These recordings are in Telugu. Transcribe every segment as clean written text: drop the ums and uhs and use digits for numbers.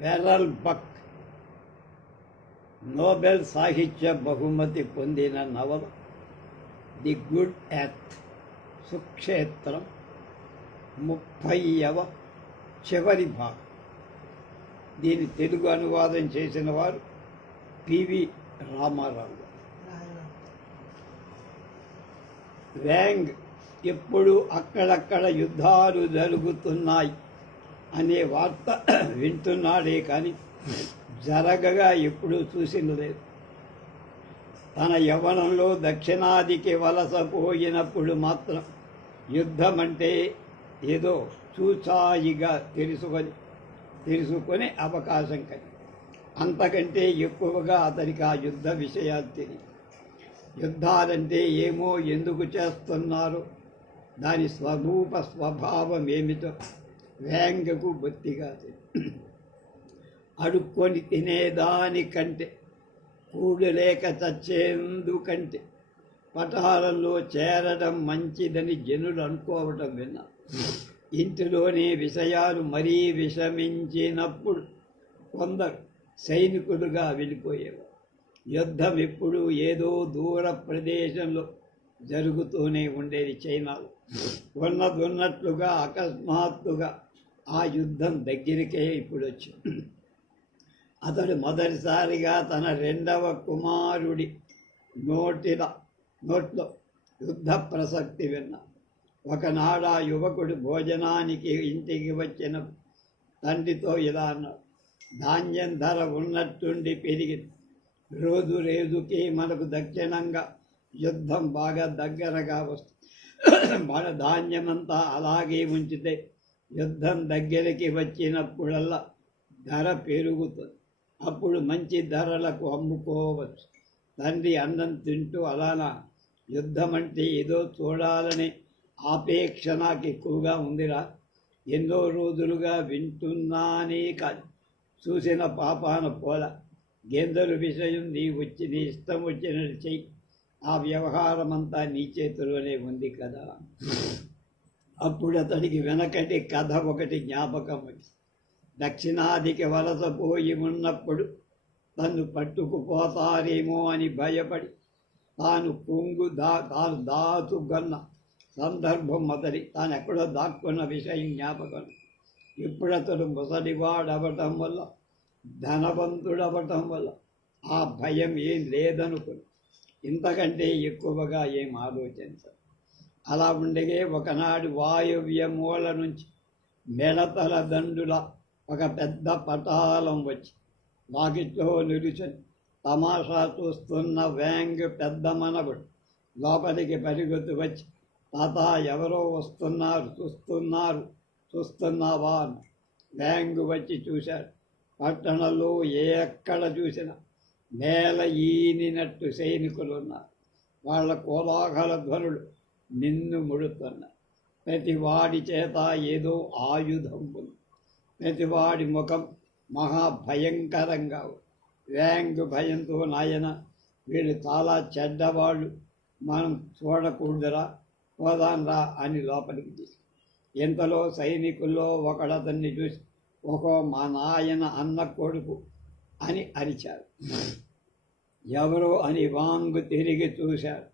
పెరల్ బక్ నోబెల్ సాహిత్య బహుమతి పొందిన నవల ది గుడ్ ఎర్త్ సుక్షేత్రం 30వ చివరి భాగం. దీని తెలుగు అనువాదం చేసిన వారు పివి రామారావు. వ్యాంగ్ ఎప్పుడు అక్కడక్కడ యుద్ధాలు జరుగుతున్నాయి అనే వార్త వింటున్నాడే కానీ జరగగా ఎప్పుడూ చూసినలేదు. తన యవ్వనంలో దక్షిణాదికి వలసపోయినప్పుడు మాత్రం యుద్ధం అంటే ఏదో చూచాయిగా తెలుసుకొని అవకాశం కలిగి, అంతకంటే ఎక్కువగా అతనికి ఆ యుద్ధ విషయాలు తెలియదు. యుద్ధాలంటే ఏమో, ఎందుకు చేస్తున్నారో, దాని స్వభావం ఏమిటో వ్యాంగ్కు బొత్తిగా తెలియదు. అడుక్కొని తినేదానికంటే, కూడలేక చచ్చేందుకంటే పఠాలలో చేరడం మంచిదని జనులు అనుకోవటం విన్నా. ఇంటిలోని విషయాలు మరీ విషమించినప్పుడు కొందరు సైనికులుగా వెళ్ళిపోయేవారు. యుద్ధం ఎప్పుడు ఏదో దూర ప్రదేశంలో జరుగుతూనే ఉండేది. చైనాలో ఉన్నట్లుగా అకస్మాత్తుగా ఆ యుద్ధం దగ్గరికే ఇప్పుడు వచ్చింది. అతడు మొదటిసారిగా తన 2వ కుమారుడి నోట్లో యుద్ధ ప్రసక్తి విన్నా. ఒకనాడు ఆ యువకుడు భోజనానికి ఇంటికి వచ్చిన తండ్రితో ఇలా అన్నాడు: ధాన్యం ధర ఉన్నట్టుండి పెరిగింది. రోజుకి మనకు దక్షిణంగా యుద్ధం బాగా దగ్గరగా వస్తుంది. మన ధాన్యమంతా అలాగే ఉంచితే యుద్ధం దగ్గరికి వచ్చినప్పుడల్లా ధర పెరుగుతుంది. అప్పుడు మంచి ధరలకు అమ్ముకోవచ్చు. తండ్రి అన్నం తింటూ అలానా, యుద్ధం అంటే ఏదో చూడాలనే ఆపేక్ష నాకు ఎక్కువగా ఉందిరా. ఎన్నో రోజులుగా వింటున్నానే కానీ చూసిన పాపాన పోల. గేదెల విషయం నీ ఇష్టం వచ్చినట్టు చెయ్యి, ఆ వ్యవహారం అంతా నీ చేతిలోనే ఉంది కదా. అప్పుడు అతడికి వెనకటి కథ ఒకటి జ్ఞాపకం వచ్చింది. దక్షిణాదికి వలసపోయి ఉన్నప్పుడు తను పట్టుకుపోతారేమో అని భయపడి తాను దాచుకున్న సందర్భం తాను ఎక్కడో దాక్కున్న విషయం జ్ఞాపకం. ఇప్పుడు అతడు ముసలివాడవటం వల్ల, ధనవంతుడవటం వల్ల ఆ భయం ఏం లేదనుకుని ఇంతకంటే ఎక్కువగా ఏం ఆలోచించారు. అలా ఉండగే ఒకనాడు వాయువ్య మూల నుంచి మెడతల దండుల ఒక పెద్ద పటాలం వచ్చి వాకిట్లో నిలుచుని తమాషా చూస్తున్న వ్యాంగ్ పెద్ద మనవడు లోపలికి పరిగెత్తి వచ్చి, తాత ఎవరో వస్తున్నారు, చూస్తున్నావా అని. వ్యాంగ్ వచ్చి చూశాడు. పట్టణంలో ఎక్కడ చూసినా నేల ఈనినట్టు సైనికులు ఉన్నారు. వాళ్ళ కోలాహల ధ్వనులు నిన్ను ముడుతున్నాయి. ప్రతి వాడి చేత ఏదో ఆయుధం ఉంది. ప్రతివాడి ముఖం మహాభయంకరంగా. వ్యాంగ్ భయంతో, నాయన వీళ్ళు చాలా చెడ్డవాళ్ళు, మనం చూడకూడదురా, పోదాన్రా అని లోపలికి తీసి. ఇంతలో సైనికుల్లో ఒకడతన్ని చూసి, ఓహో మా నాయన అన్న కొడుకు అని అరిచాడు. ఎవరో అని వాంగ్ తిరిగి చూశాడు.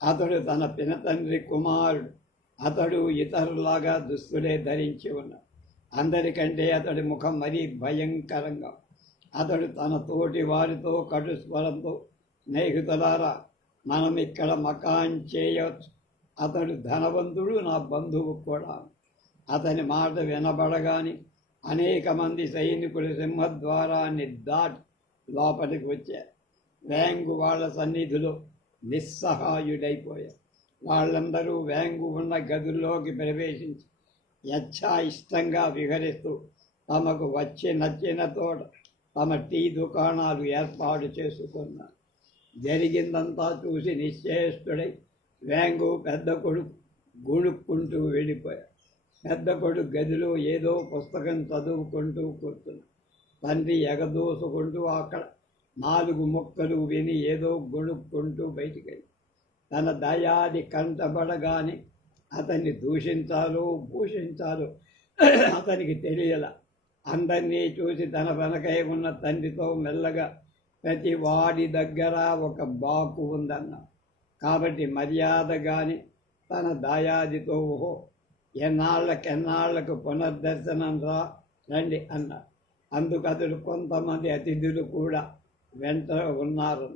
అతడు తన పినతండ్రి కుమారుడు. అతడు ఇతరులాగా దుస్తులే ధరించి ఉన్నాడు. అందరికంటే అతడి ముఖం మరీ భయంకరంగా. అతడు తన తోటి వారితో కటు స్వరంతో, స్నేహితులారా, మనం ఇక్కడ మకాన్ చేయవచ్చు. అతడు ధనవంతుడు, నా బంధువు కూడా. అతని మాట వినబడగాని అనేక మంది సైనికులు సింహద్వారాన్ని దాటి లోపలికి వచ్చారు. వ్యాంగు వాళ్ళ సన్నిధిలో నిస్సహాయుడైపోయారు. వాళ్ళందరూ వ్యాంగు ఉన్న గదుల్లోకి ప్రవేశించి ఇష్టంగా విహరిస్తూ తమకు వచ్చి నచ్చిన తోట తమ టీ దుకాణాలు ఏర్పాటు చేసుకున్నారు. జరిగిందంతా చూసి నిశ్చేష్టుడై వ్యాంగు పెద్ద కొడుకు గొణుక్కుంటూ వెళ్ళిపోయాడు. పెద్ద కొడుకు గదిలో ఏదో పుస్తకం చదువుకుంటూ కూర్చున్నాడు. తండ్రి ఎగదూసుకుంటూ అక్కడ 4 ముక్కలు విని ఏదో గొణుక్కుంటూ బయటికెళ్ళి తన దయాది కంటబడగానే అతన్ని దూషించాలో భూషించాలో అతనికి తెలియల. అందరినీ చూసి తన వెనకై ఉన్న తండ్రితో మెల్లగా ప్రతి వాడి దగ్గర ఒక బాకు ఉందన్న. కాబట్టి మర్యాదగాని తన దాయాదితో ఓహో ఎన్నాళ్లకు పునర్దర్శనం రండి అన్న. అందుకతడు కొంతమంది అతిథులు కూడా వెంట ఉన్నారు.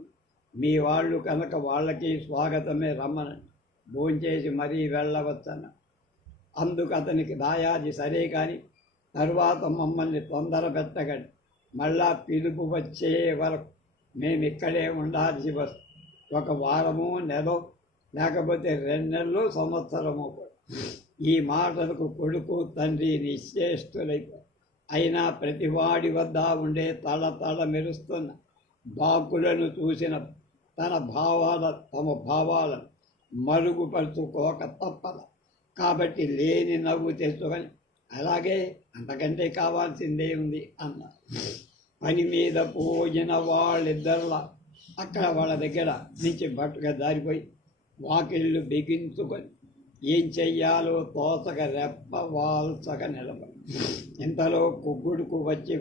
మీ వాళ్ళు కనుక వాళ్ళకి స్వాగతమే రమ్మనండి, భోంచేసి మరీ వెళ్ళవచ్చన్న. అందుకు అతనికి దాయాది సరే కానీ తరువాత మమ్మల్ని తొందర పెట్టకండి, మళ్ళా పిలుపు వచ్చే వరకు మేమిక్కడే ఉండాల్సి వస్తుంది. ఒక వారము నెలో లేకపోతే 2 నెలలు సంవత్సరము. ఈ మాటలకు కొడుకు తండ్రి నిశ్చేష్టులైపోయి అయినా ప్రతివాడి వద్ద ఉండే తల మెరుస్తున్న బాకులను చూసిన తమ భావాలను మరుగుపరుచుకోక తప్పదు. కాబట్టి లేని నవ్వు తెచ్చుకొని అలాగే అంతకంటే కావాల్సిందే ఉంది అన్నారు. పని మీద పోయిన వాళ్ళిద్దరులా అక్కడ వాళ్ళ దగ్గర నుంచి బట్టుగా దారిపోయి వాకిళ్ళు బిగించుకొని ఏం చెయ్యాలో తోచక రెప్ప వాల్చక నిలబడి ఇంతలో కుగ్గుడుకు వచ్చి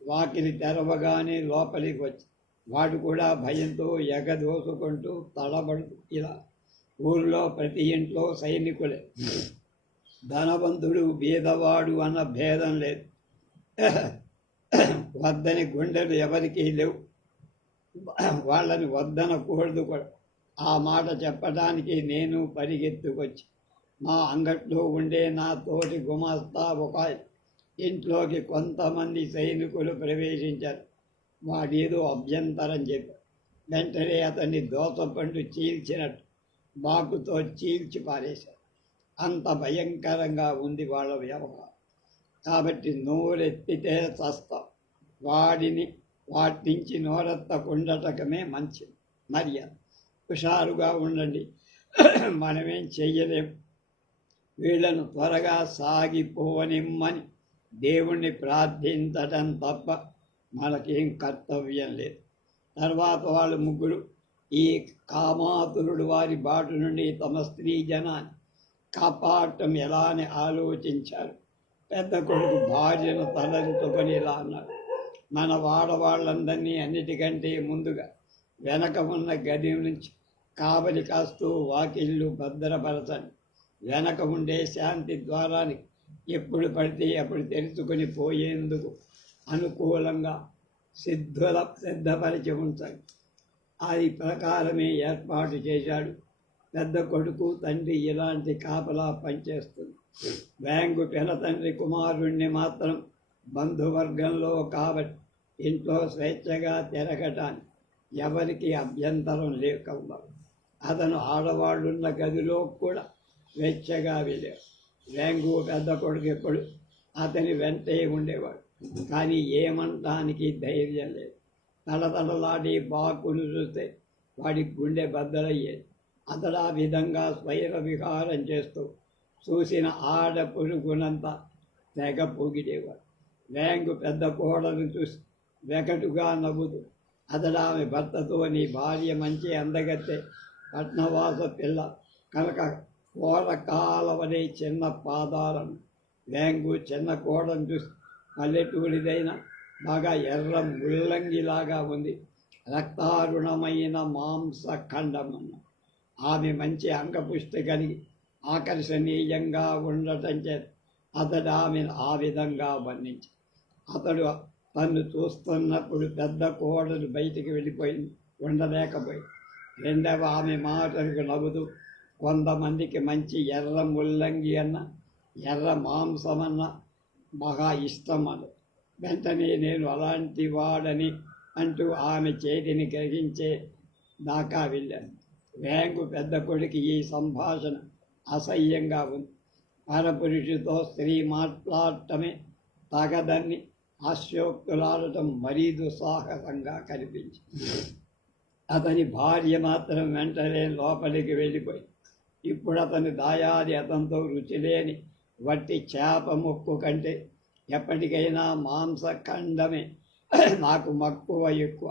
వాకిలి తెరవగానే లోపలికి వచ్చి వాడు కూడా భయంతో ఎగదోసుకుంటూ తడబడుతూ ఇలా ఊళ్ళో ప్రతి ఇంట్లో సైనికులే, ధనవంతుడు బీదవాడు అన్న భేదం లేదు, వద్దని గుండెలు ఎవరికీ లేవు, వాళ్ళని వద్దనకూడదు కూడా. ఆ మాట చెప్పడానికి నేను పరిగెత్తుకొచ్చి మా అంగట్లో ఉండే నా తోటి గుమాస్తా ఒక ఇంట్లోకి కొంతమంది సైనికులు ప్రవేశించారు. వాడేదో అభ్యంతరం చెప్పారు. వెంటనే అతన్ని దోసపండు చీల్చినట్టు బాకుతో చీల్చి పారేశారు. అంత భయంకరంగా ఉంది వాళ్ళ వ్యవహారం. కాబట్టి నోరెత్తితే చస్తాం, వాటి నుంచి నోరెత్తకుండటమే మంచిది మర్యాద. హుషారుగా ఉండండి, మనమేం చెయ్యలేం. వీళ్లను త్వరగా సాగిపోనిమ్మని దేవుణ్ణి ప్రార్థించటం తప్ప మనకేం కర్తవ్యం లేదు. తర్వాత వాళ్ళు ముగ్గురు ఈ కామాతురుడు వారి బాటు నుండి తమ స్త్రీ జనాన్ని కాపాడటం ఎలా అని ఆలోచించారు. పెద్ద కొడుకు భార్యను తలంచుకొని ఇలా అన్నాడు, మన వాడవాళ్ళందరినీ అన్నిటికంటే ముందుగా వెనక ఉన్న గది నుంచి కావలి కాస్తూ వాకిళ్ళు భద్రపరచండి. వెనక ఉండే శాంతి ద్వారానికి ఎప్పుడు పడితే అప్పుడు తెరుచుకొని పోయేందుకు అనుకూలంగా సిద్ధపరిచి ఉంచండి. అది ప్రకారమే ఏర్పాటు చేశాడు. పెద్ద కొడుకు తండ్రి ఇలాంటి కాపలా పనిచేస్తుంది. వ్యాంగు తండ్రి కుమారుణ్ణి మాత్రం బంధువర్గంలో కాబట్టి ఇంట్లో స్వేచ్ఛగా తిరగటానికి ఎవరికి అభ్యంతరం లేకుండా అతను ఆడవాళ్ళున్న గదిలో కూడా స్వేచ్ఛగా వెళ్ళాడు. వ్యాంగు పెద్ద కొడుకు ఎప్పుడు అతని వెంటే ఉండేవాడు, కానీ ఏమంటానికి ధైర్యం లేదు. తడతడలాడి బాకును చూస్తే వాడి గుండె బద్దలయ్యేది. అతడు ఆ విధంగా స్వైర విహారం చేస్తూ చూసిన ఆడ పురుగునంతా తెగ పొగిడేవాడు. వ్యాంగు పెద్ద కోడలను చూసి వెకటుగా నవ్వుతూ అతడు ఆమె భర్తతో, నీ భార్య మంచి అందగత్తె, పట్నవాస పిల్ల కనుక కోరకాలవనే చిన్న పాదాలను. వ్యాంగు చిన్న కోడను చూసి పల్లెటూరిదైన బాగా ఎర్ర ముల్లంగిలాగా ఉంది, రక్తారుణమైన మాంసఖండమన్న. ఆమె మంచి అంగపుష్టి కలిగి ఆకర్షణీయంగా ఉండటం చేత అతడు ఆమెను ఆ విధంగా వర్ణించి అతడు తను చూస్తున్నప్పుడు పెద్ద కోడలు బయటికి వెళ్ళిపోయింది, ఉండలేకపోయింది. రెండవ ఆమె మాటలకు నవ్వుతూ, కొంతమందికి మంచి ఎర్ర ముల్లంగి అన్న ఎర్ర మాంసమన్న బాగా ఇష్టం అన్నది. వెంటనే నేను అలాంటి వాడని అంటూ ఆమె చేతిని గ్రహించే దాకా వెళ్ళాను. వ్యాంగు పెద్ద కొడుకు ఈ సంభాషణ అసహ్యంగా ఉంది. పరపురుషుతో స్త్రీ మాట్లాడటమే తగదని హాస్యోక్తులాడటం మరీ దుస్సాహసంగా కనిపించి అతని భార్య మాత్రం వెంటనే లోపలికి వెళ్ళిపోయి ఇప్పుడు అతని దాయాది అతనితో రుచిలేని వట్టి చేప ముక్కు కంటే ఎప్పటికైనా మాంసఖండమే నాకు మక్కువ ఎక్కువ.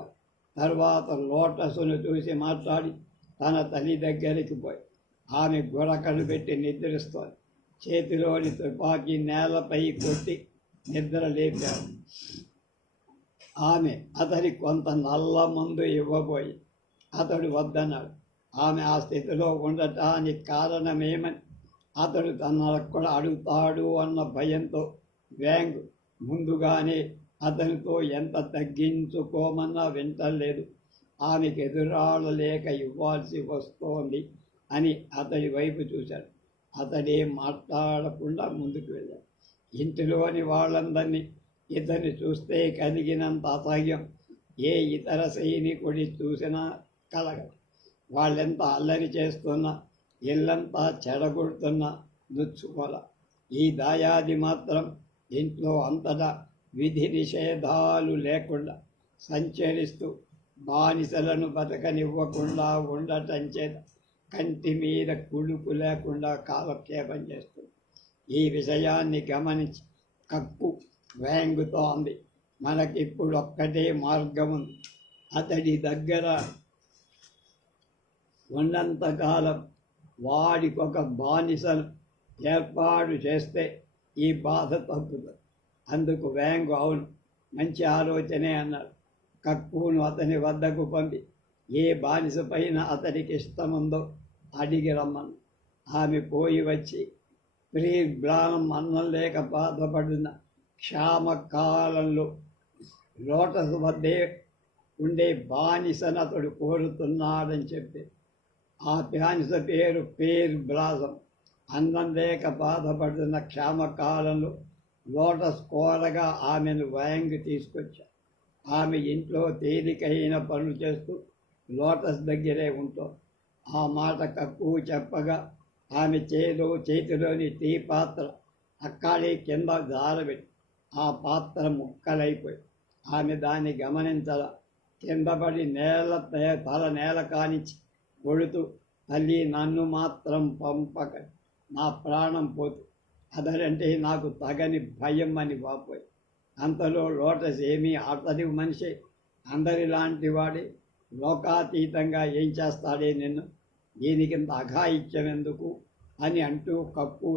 తర్వాత లోటసును చూసి మాట్లాడి తన తల్లి దగ్గరికి పోయి ఆమె గురకలు పెట్టి నిద్రిస్తోంది. చేతిలోని తుపాకీ నేలపై కొట్టి నిద్ర లేపారు. ఆమె అతడి కొంత నల్ల మందు ఇవ్వబోయి అతడు వద్దన్నాడు. ఆమె ఆ స్థితిలో ఉండటానికి కారణమేమని అతడు తనకు కూడా అడుగుతాడు అన్న భయంతో వ్యాంగ్ ముందుగానే అతనితో ఎంత తగ్గించుకోమన్నా వింటలేదు. ఆమెకు ఎదురాడలేక ఇవ్వాల్సి వస్తోంది అని అతడి వైపు చూశాడు. అతడేం మాట్లాడకుండా ముందుకు వెళ్ళాడు. ఇంటిలోని వాళ్ళందరినీ ఇతన్ని చూస్తే కలిగినంత అసహ్యం ఏ ఇతర సైనికుడి చూసినా కలగదు. వాళ్ళెంత అల్లరి చేస్తున్నా, ఇల్లంతా చెడగొడుతున్నా నొచ్చుకోల. ఈ దాయాది మాత్రం ఇంట్లో అంతటా విధి నిషేధాలు లేకుండా సంచరిస్తూ బానిసలను బతకనివ్వకుండా ఉండటం చేత కంటి మీద కుడుపు లేకుండా కాలక్షేపం చేస్తుంది. ఈ విషయాన్ని గమనించి కక్కు వ్యాంగుతోంది. మనకిప్పుడు ఒక్కటే మార్గం ఉంది. అతడి దగ్గర ఉన్నంతకాలం వాడికొక బానిసను ఏర్పాటు చేస్తే ఈ బాధ తప్పుతుంది. అందుకు వ్యాంగు అవును, మంచి ఆలోచనే అన్నాడు. కక్కును అతని వద్దకు పంపి ఏ బానిస పైన అతడికి ఇష్టముందో అడిగి రమ్మను. ఆమె పోయి వచ్చి ప్రియబ్లానం అన్నం లేక బాధపడిన క్షామకాలంలో లోటస్ వద్దే ఉండే బానిసను అతడు కోరుతున్నాడని చెప్పి ఆ బానిస పేరు పేర్ బ్లాసం. అన్నం లేక బాధపడుతున్న క్షామకాలంలో లోటస్ కోరగా ఆమెను వ్యాంగ్ తీసుకొచ్చాడు. ఆమె ఇంట్లో తేలికైన పనులు చేస్తూ లోటస్ దగ్గరే ఉంటుంది. ఆ మాట కక్కు చెప్పగా ఆమె చేతిలోని టీ పాత్ర అక్కడే కింద జారబెట్టి ఆ పాత్ర ముక్కలైపోయి ఆమె దాన్ని గమనించల. కింద పడి తల నేల కానించి కొడుతూ, తల్లి నన్ను మాత్రం పంపక, నా ప్రాణం పోతు, అదరంటే నాకు తగని భయం అని వాపోయి. అంతలో లోటస్ ఏమీ అతడి మనిషి, అందరిలాంటి వాడే, లోకాతీతంగా ఏం చేస్తాడే నిన్ను, దీనికింత అఘాయిత్యం ఎందుకు అని అంటూ కక్కు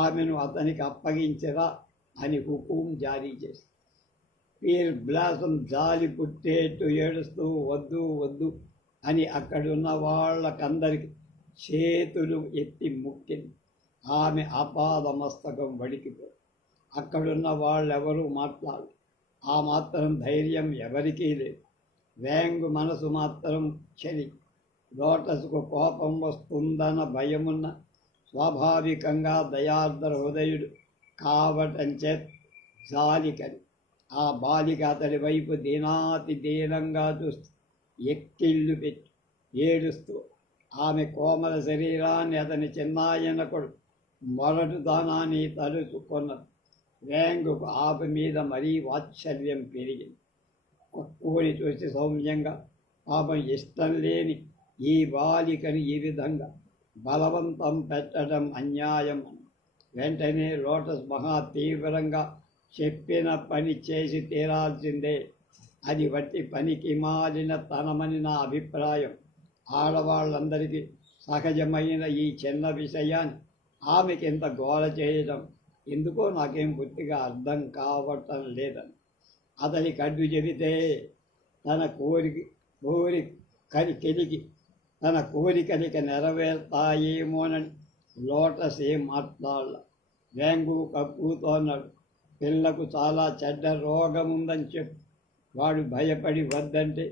ఆమెను అతనికి అప్పగించరా అని హుకుం జారీ చేసి పీర్ బ్లాసం జాలి పుట్టేట్టు ఏడుస్తూ వద్దు వద్దు అని అక్కడున్న వాళ్ళకందరికి చేతులు ఎత్తి ముక్కింది. ఆమె అపాద మస్తకం వడికిపోయి అక్కడున్న వాళ్ళెవరూ మాట్లాడరు. ఆ మాత్రం ధైర్యం ఎవరికీ లేదు. వ్యాంగ్ మనసు మాత్రం చలి. లోటస్కు కోపం వస్తుందన్న భయమున్న స్వాభావికంగా దయార్ద్ర హృదయుడు కావటం చేత జాలికని ఆ బాలిక అతడి వైపు దీనాతి దీనంగా చూస్తూ ఎక్కిళ్ళు పెట్టి ఏడుస్తూ ఆమె కోమల శరీరాన్ని అతని చిన్నాయన కొడుకు మొరటు దానాన్ని తలుచుకున్నది. వ్యాంగుకు ఆమె మీద మరీ వాత్సల్యం పెరిగింది. కొక్కుని చూసి సౌమ్యంగా, పాపం ఇష్టం లేని ఈ బాలికని ఈ విధంగా బలవంతం పెట్టడం అన్యాయం అని వెంటనే లోటస్ మహా తీవ్రంగా చెప్పిన పని చేసి తీరాల్సిందే. అది వట్టి పనికి మాలిన తనమని నా అభిప్రాయం. ఆడవాళ్ళందరికీ సహజమైన ఈ చిన్న విషయాన్ని ఆమెకి ఇంత గోల చేయడం ఎందుకో నాకేం పూర్తిగా అర్థం కావటం లేదని అతని కడ్డు చెబితే తన కోరికలిక నెరవేరుతాయేమోనని లోటస్ ఏం మాట్లాడాల. వ్యాంగు కక్కుతో అన్నాడు, పిల్లకు చాలా చెడ్డ రోగం ఉందని చెప్పు. వాడు భయపడి వద్దంటే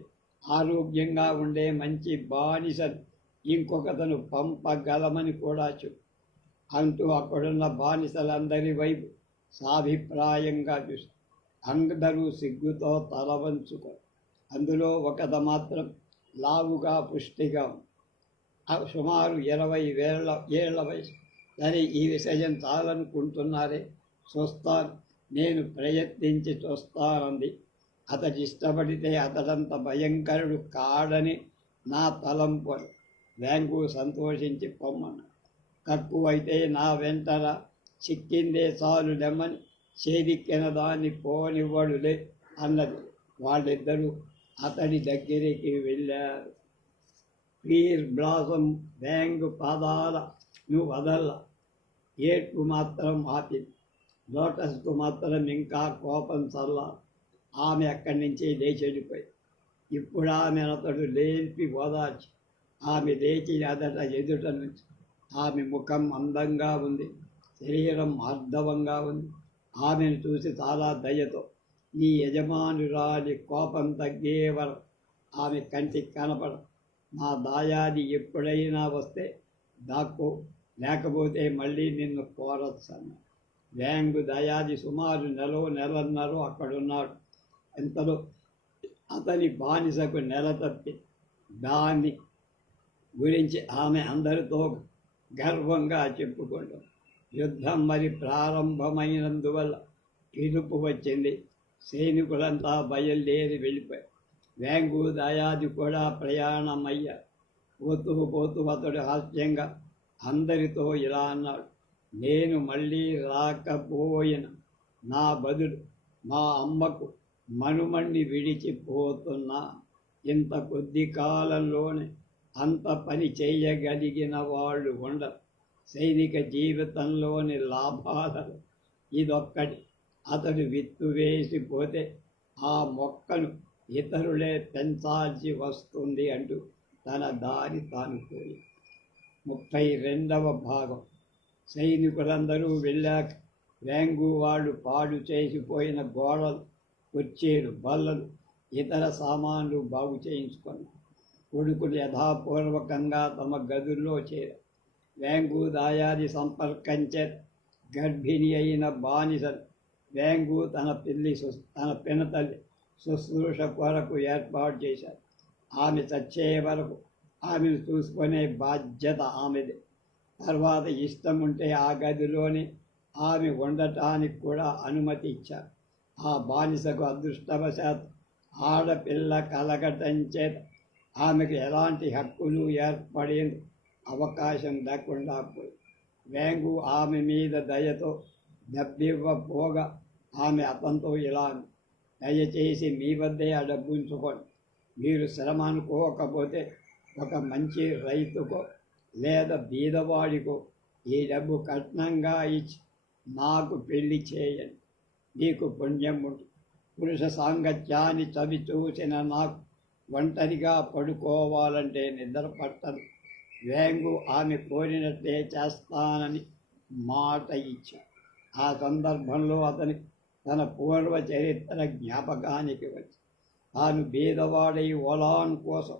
ఆరోగ్యంగా ఉండే మంచి బానిసను ఇంకొకతను పంపగలమని కూడా చెప్పు అంటూ అక్కడున్న బానిసలందరి వైపు సాభిప్రాయంగా చూసి అందరూ సిగ్గుతో తల వంచుకో. అందులో ఒకత మాత్రం లావుగా పుష్టిగా సుమారు 20 ఏళ్ల వయసు. సరే, ఈ విషయం చాలనుకుంటున్నారే, చూస్తాను, నేను ప్రయత్నించి చూస్తానంది. అతడి ఇష్టపడితే అతడంత భయంకరుడు కాడని నా తలంపు. వ్యాంగు సంతోషించి పొమ్మన్నాడు. కక్కు అయితే నా వెంటరా, చిక్కిందే చాలు లెమ్మని చేదిక్కిన దాన్ని పోనివ్వడులే అన్నది. వాళ్ళిద్దరూ అతడి దగ్గరికి వెళ్ళారు. పీర్ బ్లాసం వ్యాంగ్ పాదాల నువ్వు వదల్ల ఏడ్పు మాత్రం ఆపింది. లోటస్కు మాత్రం ఇంకా కోపం చల్ల. ఆమె అక్కడి నుంచి లేచి వెళ్ళిపోయి. ఇప్పుడు ఆమెను అతడు లేపి ఓదార్చి ఆమె లేచి ఎదుట నుంచి. ఆమె ముఖం అందంగా ఉంది, శరీరం ఆర్ధవంగా ఉంది. ఆమెను చూసి చాలా దయతో, నీ యజమానురాలి కోపం తగ్గే వరకు ఆమె కంటికి కనపడ, నా దాయాది ఎప్పుడైనా వస్తే దాక్కో, లేకపోతే మళ్ళీ నిన్ను కోరచ్చు అన్నాడు. వ్యాంగు దయాది సుమారు నెలన్నర అక్కడున్నాడు. ఎంతలో అతని బానిసకు నెల తప్పి దాన్ని గురించి ఆమె అందరితో గర్వంగా చెప్పుకుంటాం. యుద్ధం మరి ప్రారంభమైనందువల్ల పిలుపు వచ్చింది. సైనికులంతా బయలుదేరి వెళ్ళిపోయారు. వ్యాంగు దయాది కూడా ప్రయాణమయ్యారు. పోతూ అతడు హాస్యంగా అందరితో ఇలా అన్నాడు, నేను మళ్ళీ రాకపోయిన నా బదులు మా అమ్మకు మనుమణ్ణి విడిచిపోతున్నా. ఇంత కొద్ది కాలంలోనే అంత పని చేయగలిగిన వాళ్ళు ఉండరు. సైనిక జీవితంలోని లాభాలలో ఇదొక్కటి. అతడు విత్తు వేసిపోతే ఆ మొక్కను ఇతరులే పెంచాల్సి వస్తుంది అంటూ తన దారి తాను పోయి. 32వ భాగం. సైనికులందరూ వెళ్ళాక వ్యాంగు వాళ్ళు పాడు చేసిపోయిన గోడలు, కుర్చీలు, బల్లలు, ఇతర సామాన్లు బాగు చేయించుకున్నారు. కొడుకులు యథాపూర్వకంగా తమ గదుల్లో చేరారు. వ్యాంగు దాయాది సంపర్కంచే గర్భిణి అయిన బానిసలు వ్యాంగు తన పినతల్లి శుశ్రూష కొరకు ఏర్పాటు చేశారు. ఆమె చచ్చే వరకు ఆమెను చూసుకునే బాధ్యత ఆమెదే. తర్వాత ఇష్టం ఉంటే ఆ గదిలోనే ఆమె ఉండటానికి కూడా అనుమతి ఇచ్చారు. ఆ బానిసకు అదృష్టవశాత్ ఆడపిల్ల కలగటం చేత ఆమెకు ఎలాంటి హక్కులు ఏర్పడే అవకాశం లేకుండా పోయి. వ్యాంగు ఆమె మీద దయతో డబ్బివ్వపోగా ఆమె అతనితో ఇలా, దయచేసి మీ వద్దే ఆ డబ్బు ఉంచుకోండి. మీరు శ్రమ అనుకోకపోతే ఒక మంచి రైతుకో లేదా బీదవాడికో ఈ డబ్బు కట్నంగా ఇచ్చి నాకు పెళ్లి చేయండి, నీకు పుణ్యం ఉంటుంది. పురుష సాంగత్యాన్ని చవి చూసిన నాకు ఒంటరిగా పడుకోవాలంటే నిద్ర పట్టదు. వ్యాంగు ఆమె కోరినట్లే చేస్తానని మాట ఇచ్చాడు. ఆ సందర్భంలో అతని తన పూర్వ చరిత్ర జ్ఞాపకానికి వచ్చి తాను బీదవాడై ఒలాన్ కోసం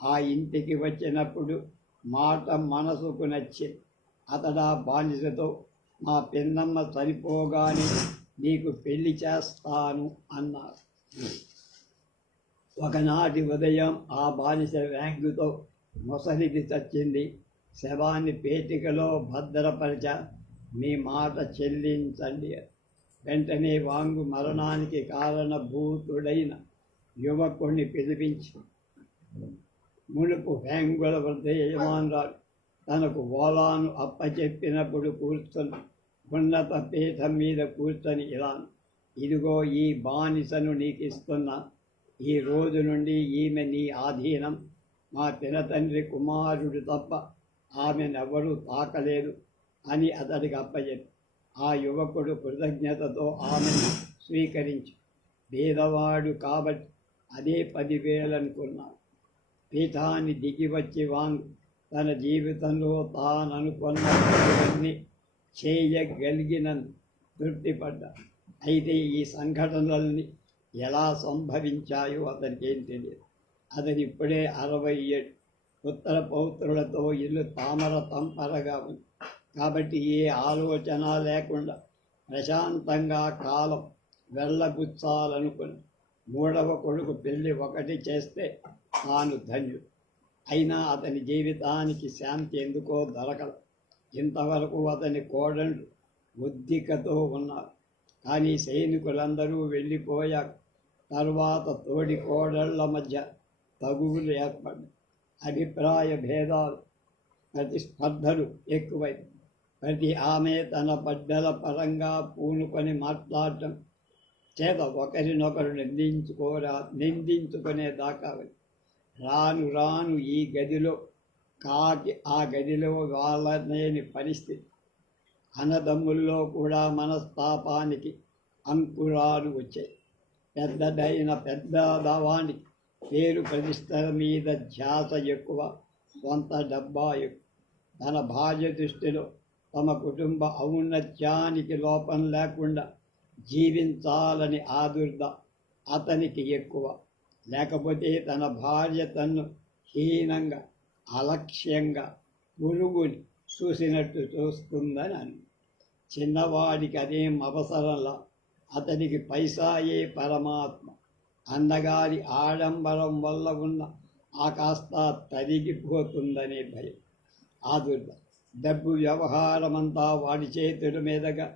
ఆ ఇంటికి వచ్చినప్పుడు మాట మనసుకు నచ్చింది. అతడు ఆ బానిసతో, మా పిన్నమ్మ చనిపోగానే నీకు పెళ్లి చేస్తాను అన్నారు. ఒకనాటి ఉదయం ఆ బానిస వ్యాంగుతో, ముసలిది చచ్చింది, శవాన్ని పేటికలో భద్రపరచ, మీ మాట చెల్లించండి. వెంటనే వాంగు మరణానికి కారణభూతుడైన యువకుడిని పిలిపించి మునుపు వ్యాంగుల వద్ద యజమానురాలు తనకు ఓలాను అప్పచెప్పినప్పుడు కూర్చొని ఉన్నత పీఠం మీద కూర్చొని ఇలా, ఇదిగో ఈ బానిసను నీకు ఇస్తున్నా. ఈ రోజు నుండి ఈమె నీ ఆధీనం. మా పినతండ్రి కుమారుడు తప్ప ఆమెనెవరూ తాకలేదు అని అతడికి అప్పచెప్పి ఆ యువకుడు కృతజ్ఞతతో ఆమెను స్వీకరించి, బీదవాడు కాబట్టి అదే 10,000 అనుకున్నాడు. పీఠాన్ని దిగి వచ్చి వాంగ్ తన జీవితంలో తాననుకున్నవన్నీ చేయగలిగినందు తృప్తిపడ్డాడు. అయితే ఈ సంఘటనలన్నీ ఎలా సంభవించాయో అతనికి ఏం తెలియదు. అతని ఇప్పుడే 67, ఉత్తర పౌత్రులతో ఇల్లు తామర తంపరగా ఉంది. కాబట్టి ఏ ఆలోచన లేకుండా ప్రశాంతంగా కాలం వెళ్ళబుచ్చాలనుకుని 3వ కొడుకు పెళ్లి ఒకటి చేస్తే తాను ధన్యుడు. అయినా అతని జీవితానికి శాంతి ఎందుకో దొరకదు. ఇంతవరకు అతని కోడళ్ళు ఉద్దికతో ఉన్నారు. కానీ సైనికులందరూ వెళ్ళిపోయాక తర్వాత తోడి కోడళ్ల మధ్య తగువులు ఏర్పడ్డాయి. అభిప్రాయ భేదాలు, ప్రతిస్పర్ధలు ఎక్కువై ప్రతి ఆమె తన బిడ్డల పరంగా పూనుకొని మాట్లాడటం చేత ఒకరినొకరు నిందించుకునే దాకా రాను రాను ఈ గదిలో కాకి ఆ గదిలో వాళ్ళలేని పరిస్థితి. అన్నదమ్ముల్లో కూడా మనస్తాపానికి అంకురాలు వచ్చాయి. పెద్దదైన పెద్దవానికి పేరు ప్రతిష్టల మీద ధ్యాస ఎక్కువ, సొంత డబ్బా ఎక్కువ. తన భార్య దృష్టిలో తమ కుటుంబ ఔన్నత్యానికి లోపం లేకుండా జీవించాలని ఆదుర్ద అతనికి ఎక్కువ. లేకపోతే తన భార్య తన్ను హీనంగా, అలక్ష్యంగా, పురుగుని చూసినట్టు చూస్తుందని అని. చిన్నవాడికి అదేం అవసరంలా, అతనికి పైసాయే పరమాత్మ. అందగారి ఆడంబరం వల్ల ఉన్న ఆ కాస్త తరిగిపోతుందనే భయం, ఆదుర్ద. డబ్బు వ్యవహారమంతా వాడి చేతుల మీదుగా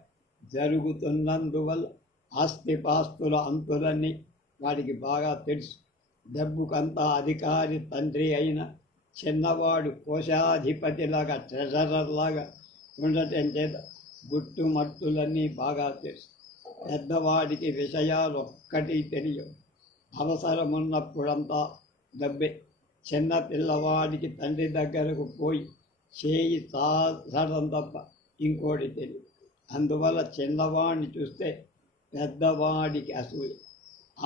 జరుగుతున్నందువల్ల ఆస్తిపాస్తుల అంతులన్నీ వాడికి బాగా తెలుసు. డబ్బుకంతా అధికారి తండ్రి అయిన చిన్నవాడు కోశాధిపతిలాగా, ట్రెజరర్లాగా ఉండటం చేత గుట్టుమట్టులన్నీ బాగా తెలుసు. పెద్దవాడికి విషయాలు ఒక్కటి తెలియవు. అవసరమున్నప్పుడంతా డబ్బే. చిన్న పిల్లవాడికి తండ్రి దగ్గరకు పోయి చేయి చాచడం తప్ప ఇంకోటి తెలియదు. అందువల్ల చిన్నవాడిని చూస్తే పెద్దవాడికి అసూయ.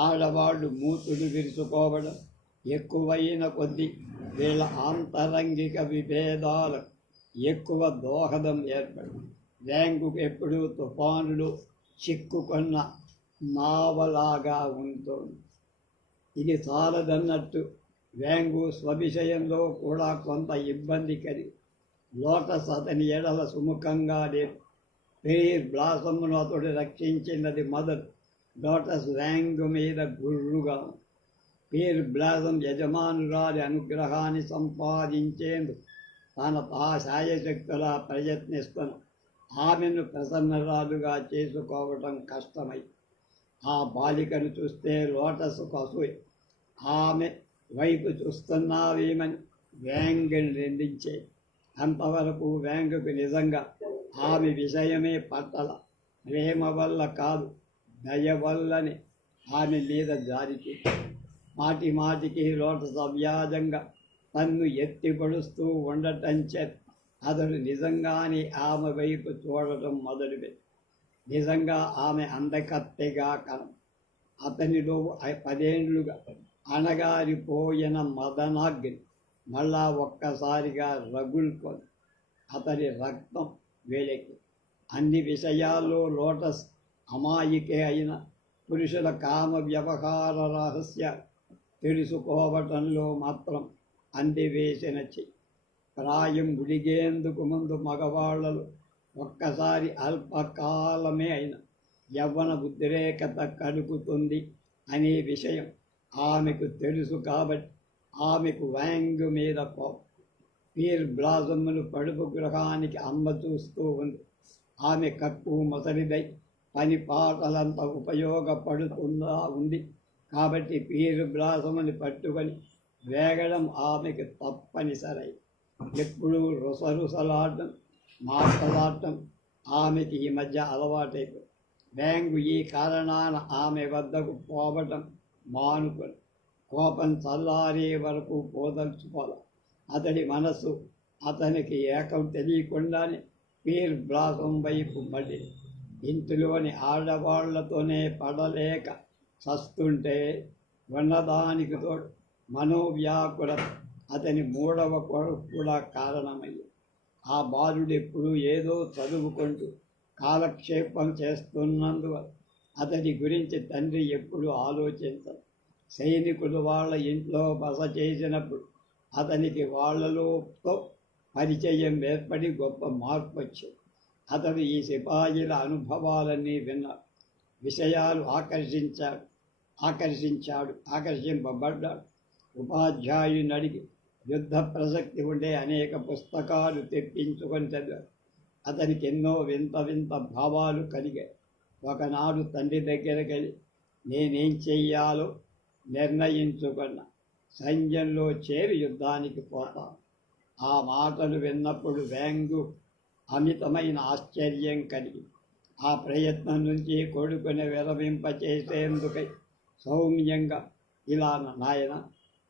ఆడవాళ్ళు మూతులు విరుచుకోవడం ఎక్కువైన కొద్దీ వీళ్ళ ఆంతరంగిక విభేదాలకు ఎక్కువ దోహదం ఏర్పడింది. ర్యాంకుకు ఎప్పుడూ తుఫానులు చిక్కుకున్న నావలాగా ఉంటుంది. ఇది చాలదన్నట్టు వ్యాంగు స్వవిషయంలో కూడా కొంత ఇబ్బంది కలిగి లోటస్ అతని ఎడల సుముఖంగా లేదు. పేర్ బ్లాసమ్ను అతడు రక్షించినది మొదలు. లోటస్ వ్యాంగు మీద గుర్రుగా. పేర్ బ్లాసం యజమానురాలి అనుగ్రహాన్ని సంపాదించేందుకు తా శాయశక్తులా ప్రయత్నిస్తున్న ఆమెను ప్రసన్నరాలుగా చేసుకోవటం కష్టమై ఆ బాలికను చూస్తే లోటస్కు అసూయ. ఆమె వైపు చూస్తున్నావేమని వ్యాంగుని నిందించే. అంతవరకు వ్యాంగుకు నిజంగా ఆమె విషయమే పట్టల. ప్రేమ వల్ల కాదు, దయ వల్లని ఆమె మీద జారికి. మాటి మాటికి లోటస్ అవ్యాజంగా తన్ను ఎత్తి పడుస్తూ ఉండటం చేత అతడు నిజంగానే ఆమె వైపు చూడటం మొదలుపెట్టి నిజంగా ఆమె అందకత్తెగా కనం. అతనిలో 10 ఏళ్లుగా అణగారిపోయిన మదనాగ్ని మళ్ళా ఒక్కసారిగా రగులుకొని అతని రక్తం వేడెక్కి. అన్ని విషయాల్లో లోటస్ అమాయికే అయిన పురుషుల కామ వ్యవహార రహస్య తెలుసుకోవటంలో మాత్రం అందివేసిన చెయ్యి. ప్రాయం ఉడిగేందుకు ముందు మగవాళ్లలో ఒక్కసారి అల్పకాలమే అయిన యవ్వన ఉద్రేకత కలుగుతుంది అనే విషయం ఆమెకు తెలుసు. కాబట్టి ఆమెకు వ్యాంగు మీద కోపం. పీర్ బ్లాసమ్ను పడుపు గృహానికి అమ్మ చూస్తూ ఉంది. ఆమె కక్కు మొసలిదై పని పాటలంతా ఉపయోగపడుతుందా ఉంది. కాబట్టి పీర్ బ్లాసమ్ని పట్టుకొని వేగడం ఆమెకు తప్పనిసరై. ఎప్పుడూ రుసరుసలాడటం, మాటలాడటం ఆమెకి ఈ మధ్య అలవాటైపోయింది. వ్యాంగు ఈ కారణాన ఆమె వద్దకు పోవటం మానుకొని కోపం చల్లారే వరకు పోదలుచుకోవాలి. అతడి మనసు అతనికి ఏకం తెలియకుండానే పీర్ బ్లాసం వైపు పడి ఇంటిలోని ఆడవాళ్లతోనే పడలేక చస్తుంటే ఉన్నదానికి తోడు మనోవ్యాకులత అతని 3వ కొడుకు కూడా కారణమయ్యింది. ఆ బాలుడు ఎప్పుడు ఏదో చదువుకుంటూ కాలక్షేపం చేస్తున్నందువల్ల అతడి గురించి తండ్రి ఎప్పుడు ఆలోచించరు. సైనికులు వాళ్ళ ఇంట్లో బస చేసినప్పుడు అతనికి వాళ్ళతో పరిచయం ఏర్పడి గొప్ప మార్పు వచ్చింది. అతడు ఈ సిపాయిల అనుభవాలన్నీ విన్నాడు. విషయాలు ఆకర్షింపబడ్డాడు. ఉపాధ్యాయుని అడిగి యుద్ధ ప్రసక్తి ఉండే అనేక పుస్తకాలు తెప్పించుకొని చదివాడు. అతనికి ఎన్నో వింత వింత భావాలు కలిగాయి. ఒకనాడు తండ్రి దగ్గరికి వెళ్ళి నేనేం చెయ్యాలో నిర్ణయించుకున్న, సైన్యంలో చేరి యుద్ధానికి పోతాను. ఆ మాటలు విన్నప్పుడు వ్యాంగు అమితమైన ఆశ్చర్యం కలిగి ఆ ప్రయత్నం నుంచి కొడుకుని విరమింపచేసేందుకై సౌమ్యంగా ఇలా నాయన,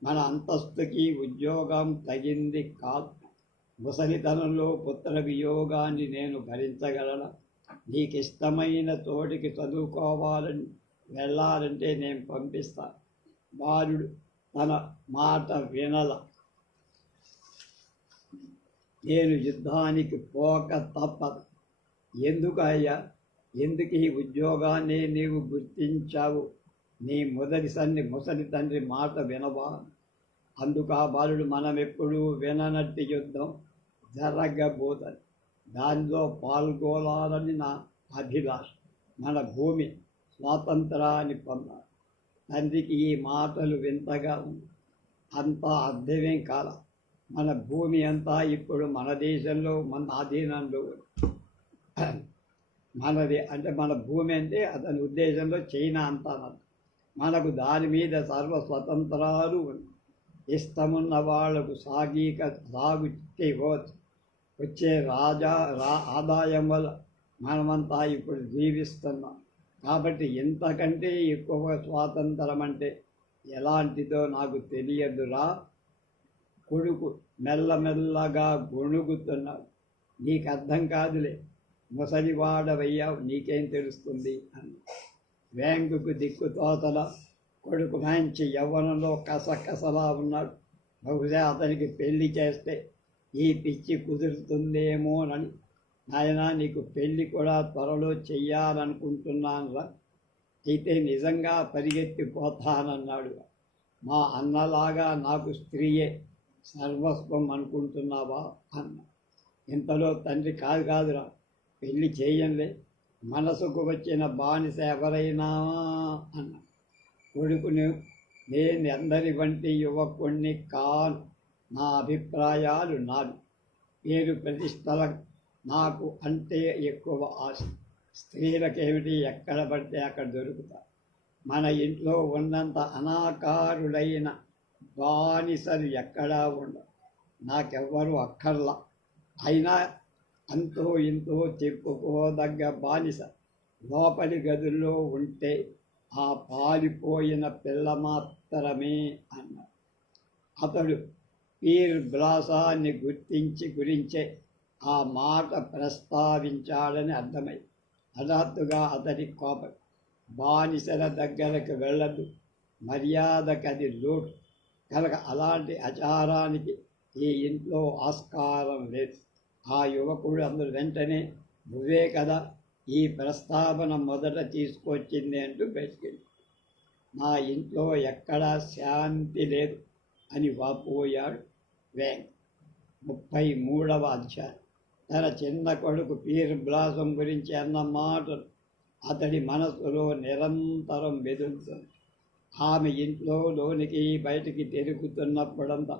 మన అంతస్తుకి ఉద్యోగం తగింది కాదు. ముసలితనంలో పుత్ర వియోగాన్ని నేను భరించగలనా? నీకిష్టమైన చోటికి చదువుకోవాలని వెళ్ళాలంటే నేను పంపిస్తా. బాలుడు తన మాట వినల. నేను యుద్ధానికి పోక తప్పదు. ఎందుకు అయ్యా, ఎందుకు ఈ ఉద్యోగాన్ని నీవు గుర్తించావు? నీ ముసలి తండ్రి మాట వినవా? అందుకు ఆ బాలుడు, మనమెప్పుడు విననట్టి యుద్ధం జరగబోతుంది, దానిలో పాల్గొనాలని నా అభిలాష. మన భూమి స్వాతంత్రాన్ని పొందాలి. తండ్రికి ఈ మాటలు వింతగా ఉంది. అంతా అర్థమేం కాల. మన భూమి అంతా ఇప్పుడు మన దేశంలో, మన ఆధీనంలో మనది. అంటే మన భూమి అంటే అతని ఉద్దేశంలో చైనా అంతా మనకు దాని మీద సర్వ స్వతంత్రాలు ఉన్నాయి. ఇష్టమున్న వాళ్లకు సాగు చేయవచ్చు. వచ్చే ఆదాయం వల్ల మనమంతా ఇప్పుడు జీవిస్తున్నాం. కాబట్టి ఇంతకంటే ఎక్కువ స్వాతంత్రం అంటే ఎలాంటిదో నాకు తెలియదురా. కొడుకు మెల్లమెల్లగా గొణుగుతున్నాడు. నీకు అర్థం కాదులే, ముసలివాడవయ్యావు, నీకేం తెలుస్తుంది అని. వేంగుకు దిక్కు తోతల. కొడుకు మంచి యవ్వనంలో కసకసలా ఉన్నాడు. బహుశా అతనికి పెళ్లి చేస్తే ఈ పిచ్చి కుదురుతుందేమోనని. నాయనా, నీకు పెళ్లి కూడా త్వరలో చెయ్యాలనుకుంటున్నానురా. అయితే నిజంగా పరిగెత్తిపోతానన్నాడు. మా అన్నలాగా నాకు స్త్రీయే సర్వస్వం అనుకుంటున్నావా అన్న. ఇంతలో తండ్రి, కాదురా, పెళ్లి చేయంలే, మనసుకు వచ్చిన బానిస ఎవరైనా అన్న. కొడుకుని, నేను అందరి వంటి యువకుణ్ణి కాను. నా అభిప్రాయాలు నావి. పేరు ప్రతిష్టల నాకు అంటే ఎక్కువ ఆశ. స్త్రీలకేమిటి, ఎక్కడ పడితే అక్కడ దొరుకుతా. మన ఇంట్లో ఉన్నంత అనాకారులైన బానిసలు ఎక్కడా ఉండవు. నాకెవ్వరూ అక్కర్లా. అయినా అంతో ఇంతో చెప్పుకోదగ్గ బానిస లోపలి గదుల్లో ఉంటే ఆ పాలిపోయిన పిల్ల మాత్రమే అన్నాడు. అతడు పీర్ బ్లాసాన్ని గురించే ఆ మాట ప్రస్తావించాడని అర్థమై హఠాత్తుగా అతడి కోపం. బానిసల దగ్గరకు వెళ్ళదు, మర్యాదకది లోటు కనుక అలాంటి ఆచారానికి ఈ ఇంట్లో ఆస్కారం లేదు. ఆ యువకుడు అందరూ వెంటనే, నువ్వే కదా ఈ ప్రస్తావన మొదట తీసుకొచ్చింది అంటూ బయటికెళ్ళి, నా ఇంట్లో ఎక్కడా శాంతి లేదు అని వాపోయాడు వేంగ్. 33వ అధ్యాయం. తన చిన్న కొడుకు పీర్ బ్లాసం గురించి అన్న మాటలు అతడి మనసులో నిరంతరం మెదులుతుంది. ఆమె ఇంట్లో లోనికి బయటికి తిరుగుతున్నప్పుడంతా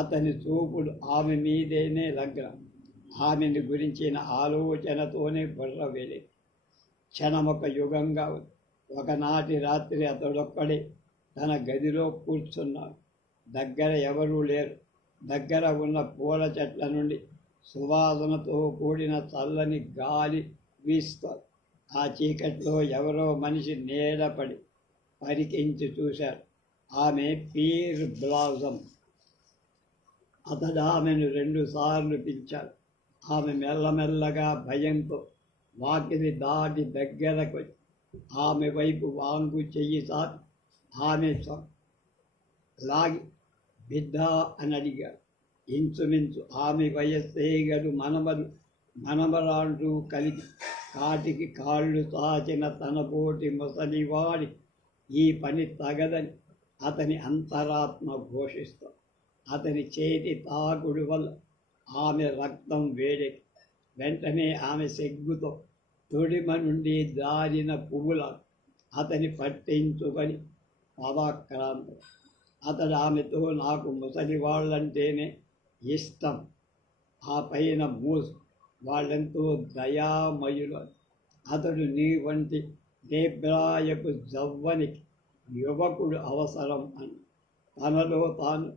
అతని చూపుడు ఆమె మీదేనే లగ్నం. ఆమెను గురించిన ఆలోచనతోనే బుర్ర వేలి క్షణమొక యుగంగా ఉంది. ఒకనాటి రాత్రి అతడొక్కడే తన గదిలో కూర్చున్నాడు. దగ్గర ఎవరూ లేరు. దగ్గర ఉన్న పూల చెట్ల నుండి సువాసనతో కూడిన చల్లని గాలి వీస్తోంది. ఆ చీకట్లో ఎవరో మనిషి నీడపడి పరికించి చూశాడు. ఆమె పీర్ బ్లాసం. అతడు ఆమెను 2 సార్లు పిలిచాడు. ఆమె మెల్లమెల్లగా భయంతో వాకిలి దాటి దగ్గరకు ఆమె వైపు వాంగు చెయ్యి సారి ఆమె లాగి, బిడ్డ అని అడిగాడు. ఇంచుమించు ఆమె వయస్సేగలు మనమరాంటూ కలిగి కాటికి కాళ్ళు తాచిన తన పోటి ముసలివాడి ఈ పని తగదని అతని అంతరాత్మ ఘోషిస్తాం. అతని చేతి తాకుడు వల్ల ఆమె రక్తం వేడెక్కి వెంటనే ఆమె సిగ్గుతో తొడిమ నుండి జారిన పువ్వుల అతని పట్టించుకొని పదాక్రాంతం. అతడు ఆమెతో, నాకు ముసలివాళ్ళంటేనే ఇష్టం. ఆ పైన మూసు వాళ్ళెంతో దయామయులు. అతడు నీ వంటి దేబ్రాయకు జవ్వనికి యువకుడు అవసరం అని తనలో తాను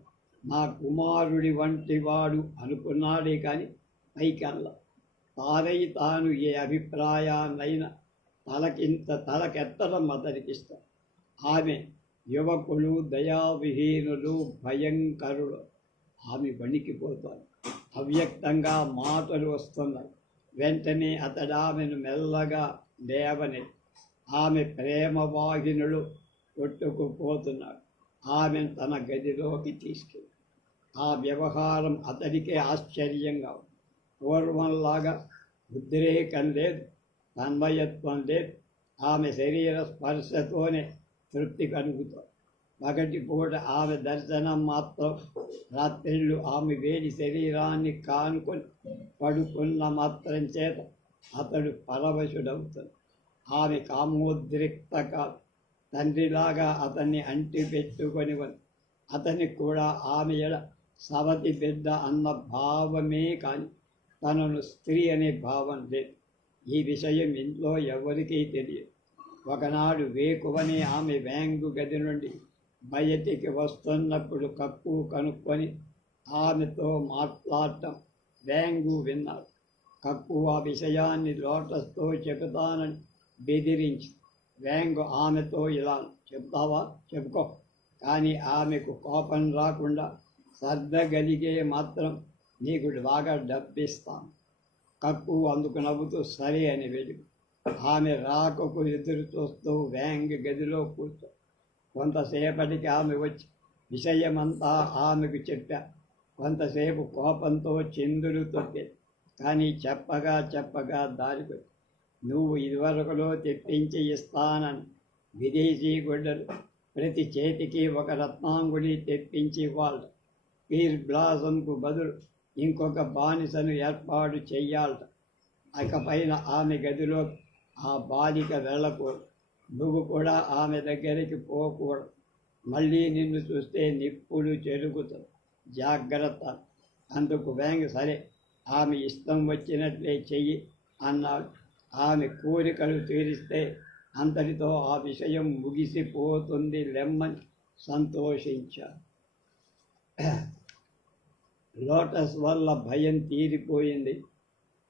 నా కుమారుడి వంటి వాడు అనుకున్నాడే కానీ పైకల్లా తాను ఏ అభిప్రాయాన్నైనా తలకెత్తడం అతనికిష్టం. ఆమె యువకులు దయావిహీనులు, భయంకరులు. ఆమె వణికిపోతాడు. అవ్యక్తంగా మాటలు వస్తున్నాయి. వెంటనే అతడు ఆమెను మెల్లగా లేవని ఆమె ప్రేమ వాహినులు కొట్టుకుపోతున్నాడు. ఆమెను తన గదిలోకి తీసుకెళ్ళి ఆ వ్యవహారం అతడికే ఆశ్చర్యంగా ఉంది. పూర్వంలాగా ఉద్రేకం లేదు, తన్మయత్వం లేదు. ఆమె శరీర స్పర్శతోనే తృప్తి కలుగుతుంది. పగటి పూట ఆమె దర్శనం మాత్రం, రాత్రిళ్ళు ఆమె వేడి శరీరాన్ని కానుకొని పడుకున్న మాత్రం చేత అతడు పరవశుడవుతాడు. ఆమె కామోద్రిక్త కాదు, తండ్రిలాగా అతన్ని అంటి పెట్టుకొని అతనికి కూడా ఆమె ఎడ సవతి బిడ్డ అన్న భావమే కానీ తనను స్త్రీ అనే భావం లేదు. ఈ విషయం ఇంట్లో ఎవరికీ తెలియదు. ఒకనాడు వేకువని ఆమె వ్యాంగు గది నుండి బయటికి వస్తున్నప్పుడు కక్కు కనుక్కొని ఆమెతో మాట్లాడటం వ్యాంగు విన్నాడు. కక్కు ఆ విషయాన్ని లోటస్తో చెబుతానని బెదిరించి వ్యాంగు ఆమెతో ఇలా, చెప్తావా చెప్పుకో, కానీ ఆమెకు కోపం రాకుండా సర్దగలిగే మాత్రం నీకు బాగా డబ్బిస్తాను. కక్కు అందుకు నవ్వుతూ సరే అని వెలుగు. ఆమె రాకకు ఎదురు చూస్తూ వ్యాంగ్ గదిలో కూర్చో. కొంతసేపటికి ఆమె వచ్చి విషయమంతా ఆమెకు చెప్పా. కొంతసేపు కోపంతో చిందులు తొక్కేది, కానీ చెప్పగా దారిపోయి నువ్వు ఇదివరకులో తెప్పించి ఇస్తానని విదేశీ గుడ్డలు ప్రతి చేతికి ఒక రత్నాంగుళి తెప్పించి వాళ్ళు పీర్ బ్లాసంకు బదులు ఇంకొక బానిసను ఏర్పాటు చెయ్యాలట. ఇకపైన ఆమె గదిలో ఆ బాలిక వెళ్ళకూడదు. నువ్వు కూడా ఆమె దగ్గరికి పోకూడదు. మళ్ళీ నిన్ను చూస్తే నిప్పులు చెరుగుతావు, జాగ్రత్త. అందుకు వ్యాంగ్ సరే, ఆమె ఇష్టం వచ్చినట్లే చెయ్యి అన్నాడు. ఆమె కోరికలు తీరిస్తే అంతటితో ఆ విషయం ముగిసిపోతుంది లెమ్మని సంతోషించాడు. లోటస్ వల్ల భయం తీరిపోయింది.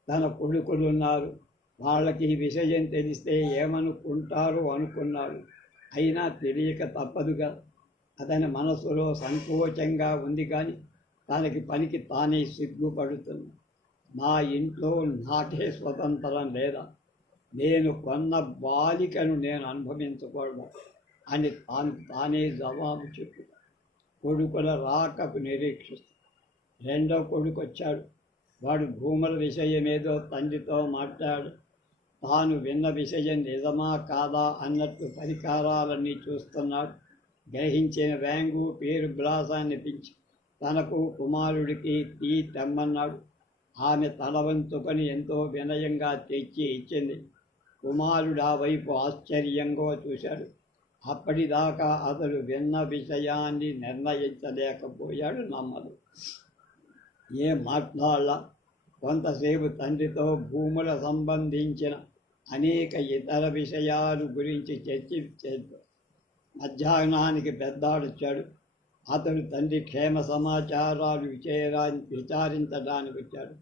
తన కొడుకులున్నారు, వాళ్ళకి ఈ విషయం తెలిస్తే ఏమనుకుంటారో అనుకున్నాడు. అయినా తెలియక తప్పదుగా. అతని మనసులో సంకోచంగా ఉంది, కానీ తనకి పనికి తానే సిగ్గుపడుతుంది. నా ఇంట్లో నాకే స్వతంత్రం లేదా? నేను కొన్న బాలికను నేను అనుభవించకూడదు అని తానే జవాబు చెప్పుతాడు. కొడుకుల రాకకు నిరీక్షిస్తాడు. రెండో కొడుకు వచ్చాడు. వాడు భూముల విషయమేదో తండ్రితో మాట్లాడు. తాను విన్న విషయం నిజమా కాదా అన్నట్టు పరికారాలన్నీ చూస్తున్నాడు. గ్రహించిన వ్యాంగు పేరు బ్లాసాన్ని పిలిచి తనకు కుమారుడికి టీ తెమ్మన్నాడు. ఆమె తల వంచుకొని ఎంతో వినయంగా తెచ్చి ఇచ్చింది. కుమారుడు ఆ వైపు ఆశ్చర్యంగా చూశాడు. అప్పటిదాకా అతడు విన్న విషయాన్ని నిర్ణయించలేకపోయాడు. నమ్మదు. ఏం మాట్లాడాల. కొంతసేపు తండ్రితో భూముల సంబంధించిన అనేక ఇతర విషయాల గురించి చర్చించాడు. మధ్యాహ్నానికి పెద్దాడొచ్చాడు. అతడు తండ్రి క్షేమ సమాచారాలు విచారించడానికి వచ్చాడు.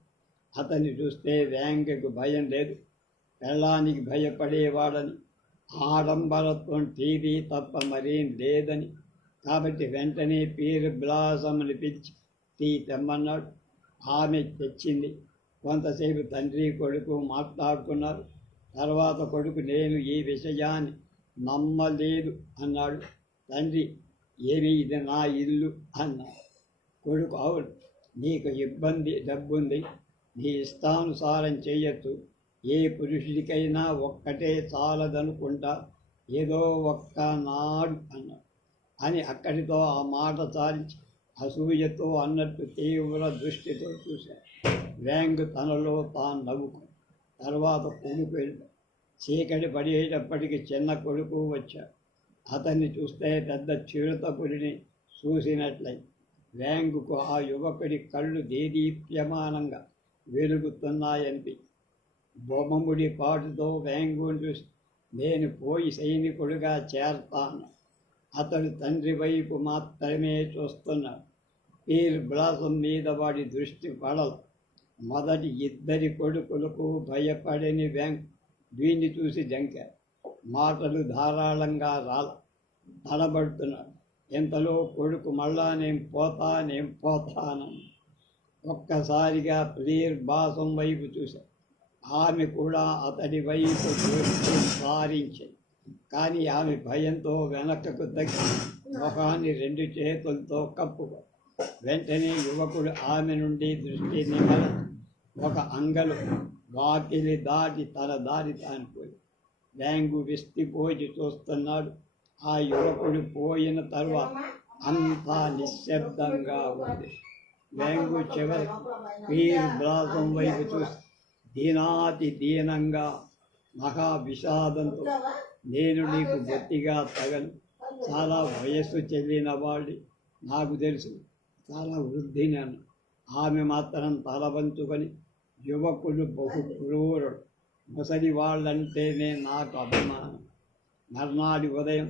అతన్ని చూస్తే వ్యాంగ్కు భయం లేదు. పెళ్ళానికి భయపడేవాడని, ఆడంబరత్వం టీవీ తప్ప మరేం లేదని. కాబట్టి వెంటనే పీర్ బ్లాసంని పిలిచి టీ తెమ్మన్నాడు. ఆమె తెచ్చింది. కొంతసేపు తండ్రి కొడుకు మాట్లాడుకున్నారు. తర్వాత కొడుకు నేను ఈ విషయాన్ని నమ్మలేదు అన్నాడు. తండ్రి ఏమి ఇది నా ఇల్లు అన్నాడు. కొడుకు అవును, నీకు ఇబ్బంది డబ్బుంది, నీ ఇష్టానుసారం చేయొచ్చు. ఏ పురుషుడికైనా ఒక్కటే చాలదనుకుంటా, ఏదో ఒక్క నాడు అన్నాడు. అని అక్కడితో ఆ మాట సారించి అసూయతో అన్నట్టు తీవ్ర దృష్టితో చూశాడు. వ్యాంగ్ తనలో తాను నవ్వుకు. తర్వాత కొడుకు వెళ్ళాడు. చీకటి పడేటప్పటికి చిన్న కొడుకు వచ్చాడు. అతన్ని చూస్తే పెద్ద చిరుత పులిని చూసినట్లయి. వ్యాంగుకు ఆ యువకుడి కళ్ళు దేదీప్యమానంగా వెలుగుతున్నాయనిపి బొమ్మముడి పాటుతో వ్యాంగుని చూసి నేను పోయి సైనికుడిగా చేరతాను. అతడు తండ్రి వైపు మాత్రమే చూస్తున్నాడు. పీర్ బ్లాసం మీద వాడి దృష్టి పడదు. మొదటి ఇద్దరి కొడుకులకు భయపడని వ్యాంగ్ వీణ్ణి చూసి జంకారు. మాటలు ధారాళంగా తడబడుతున్నాడు. ఇంతలో కొడుకు మళ్ళా నేను పోతానని ఒక్కసారిగా ప్లీర్ బాసం వైపు చూశాడు. ఆమె కూడా అతడి వైపు దృష్టి సారించింది. కానీ ఆమె భయంతో వెనకకు తగ్గి మొహాన్ని 2 చేతులతో కప్పుకో. వెంటనే యువకుడు ఆమె నుండి దృష్టి నిమలచి ఒక అంగలు వాకిలి దాటి తన దారి తానిపోయి వ్యాంగు విస్తిపోయి చూస్తున్నాడు. ఆ యువకుడు పోయిన తరువాత అంతా నిశ్శబ్దంగా ఉంది. వ్యాంగు చివరి పీర్ బ్లాసం వైపు చూసి దీనాతి దీనంగా మహా విషాదంతో, నేను నీకు గట్టిగా తగను, చాలా వయస్సు చెల్లిన వాడి, నాకు తెలుసు, చాలా వృద్ధిని అన్న. ఆమె మాత్రం తల వంచుకొని, యువకుడు బహు క్రూరుడు, ముసలి వాళ్ళంటేనే నాకు అభిమానం. మర్నాడు ఉదయం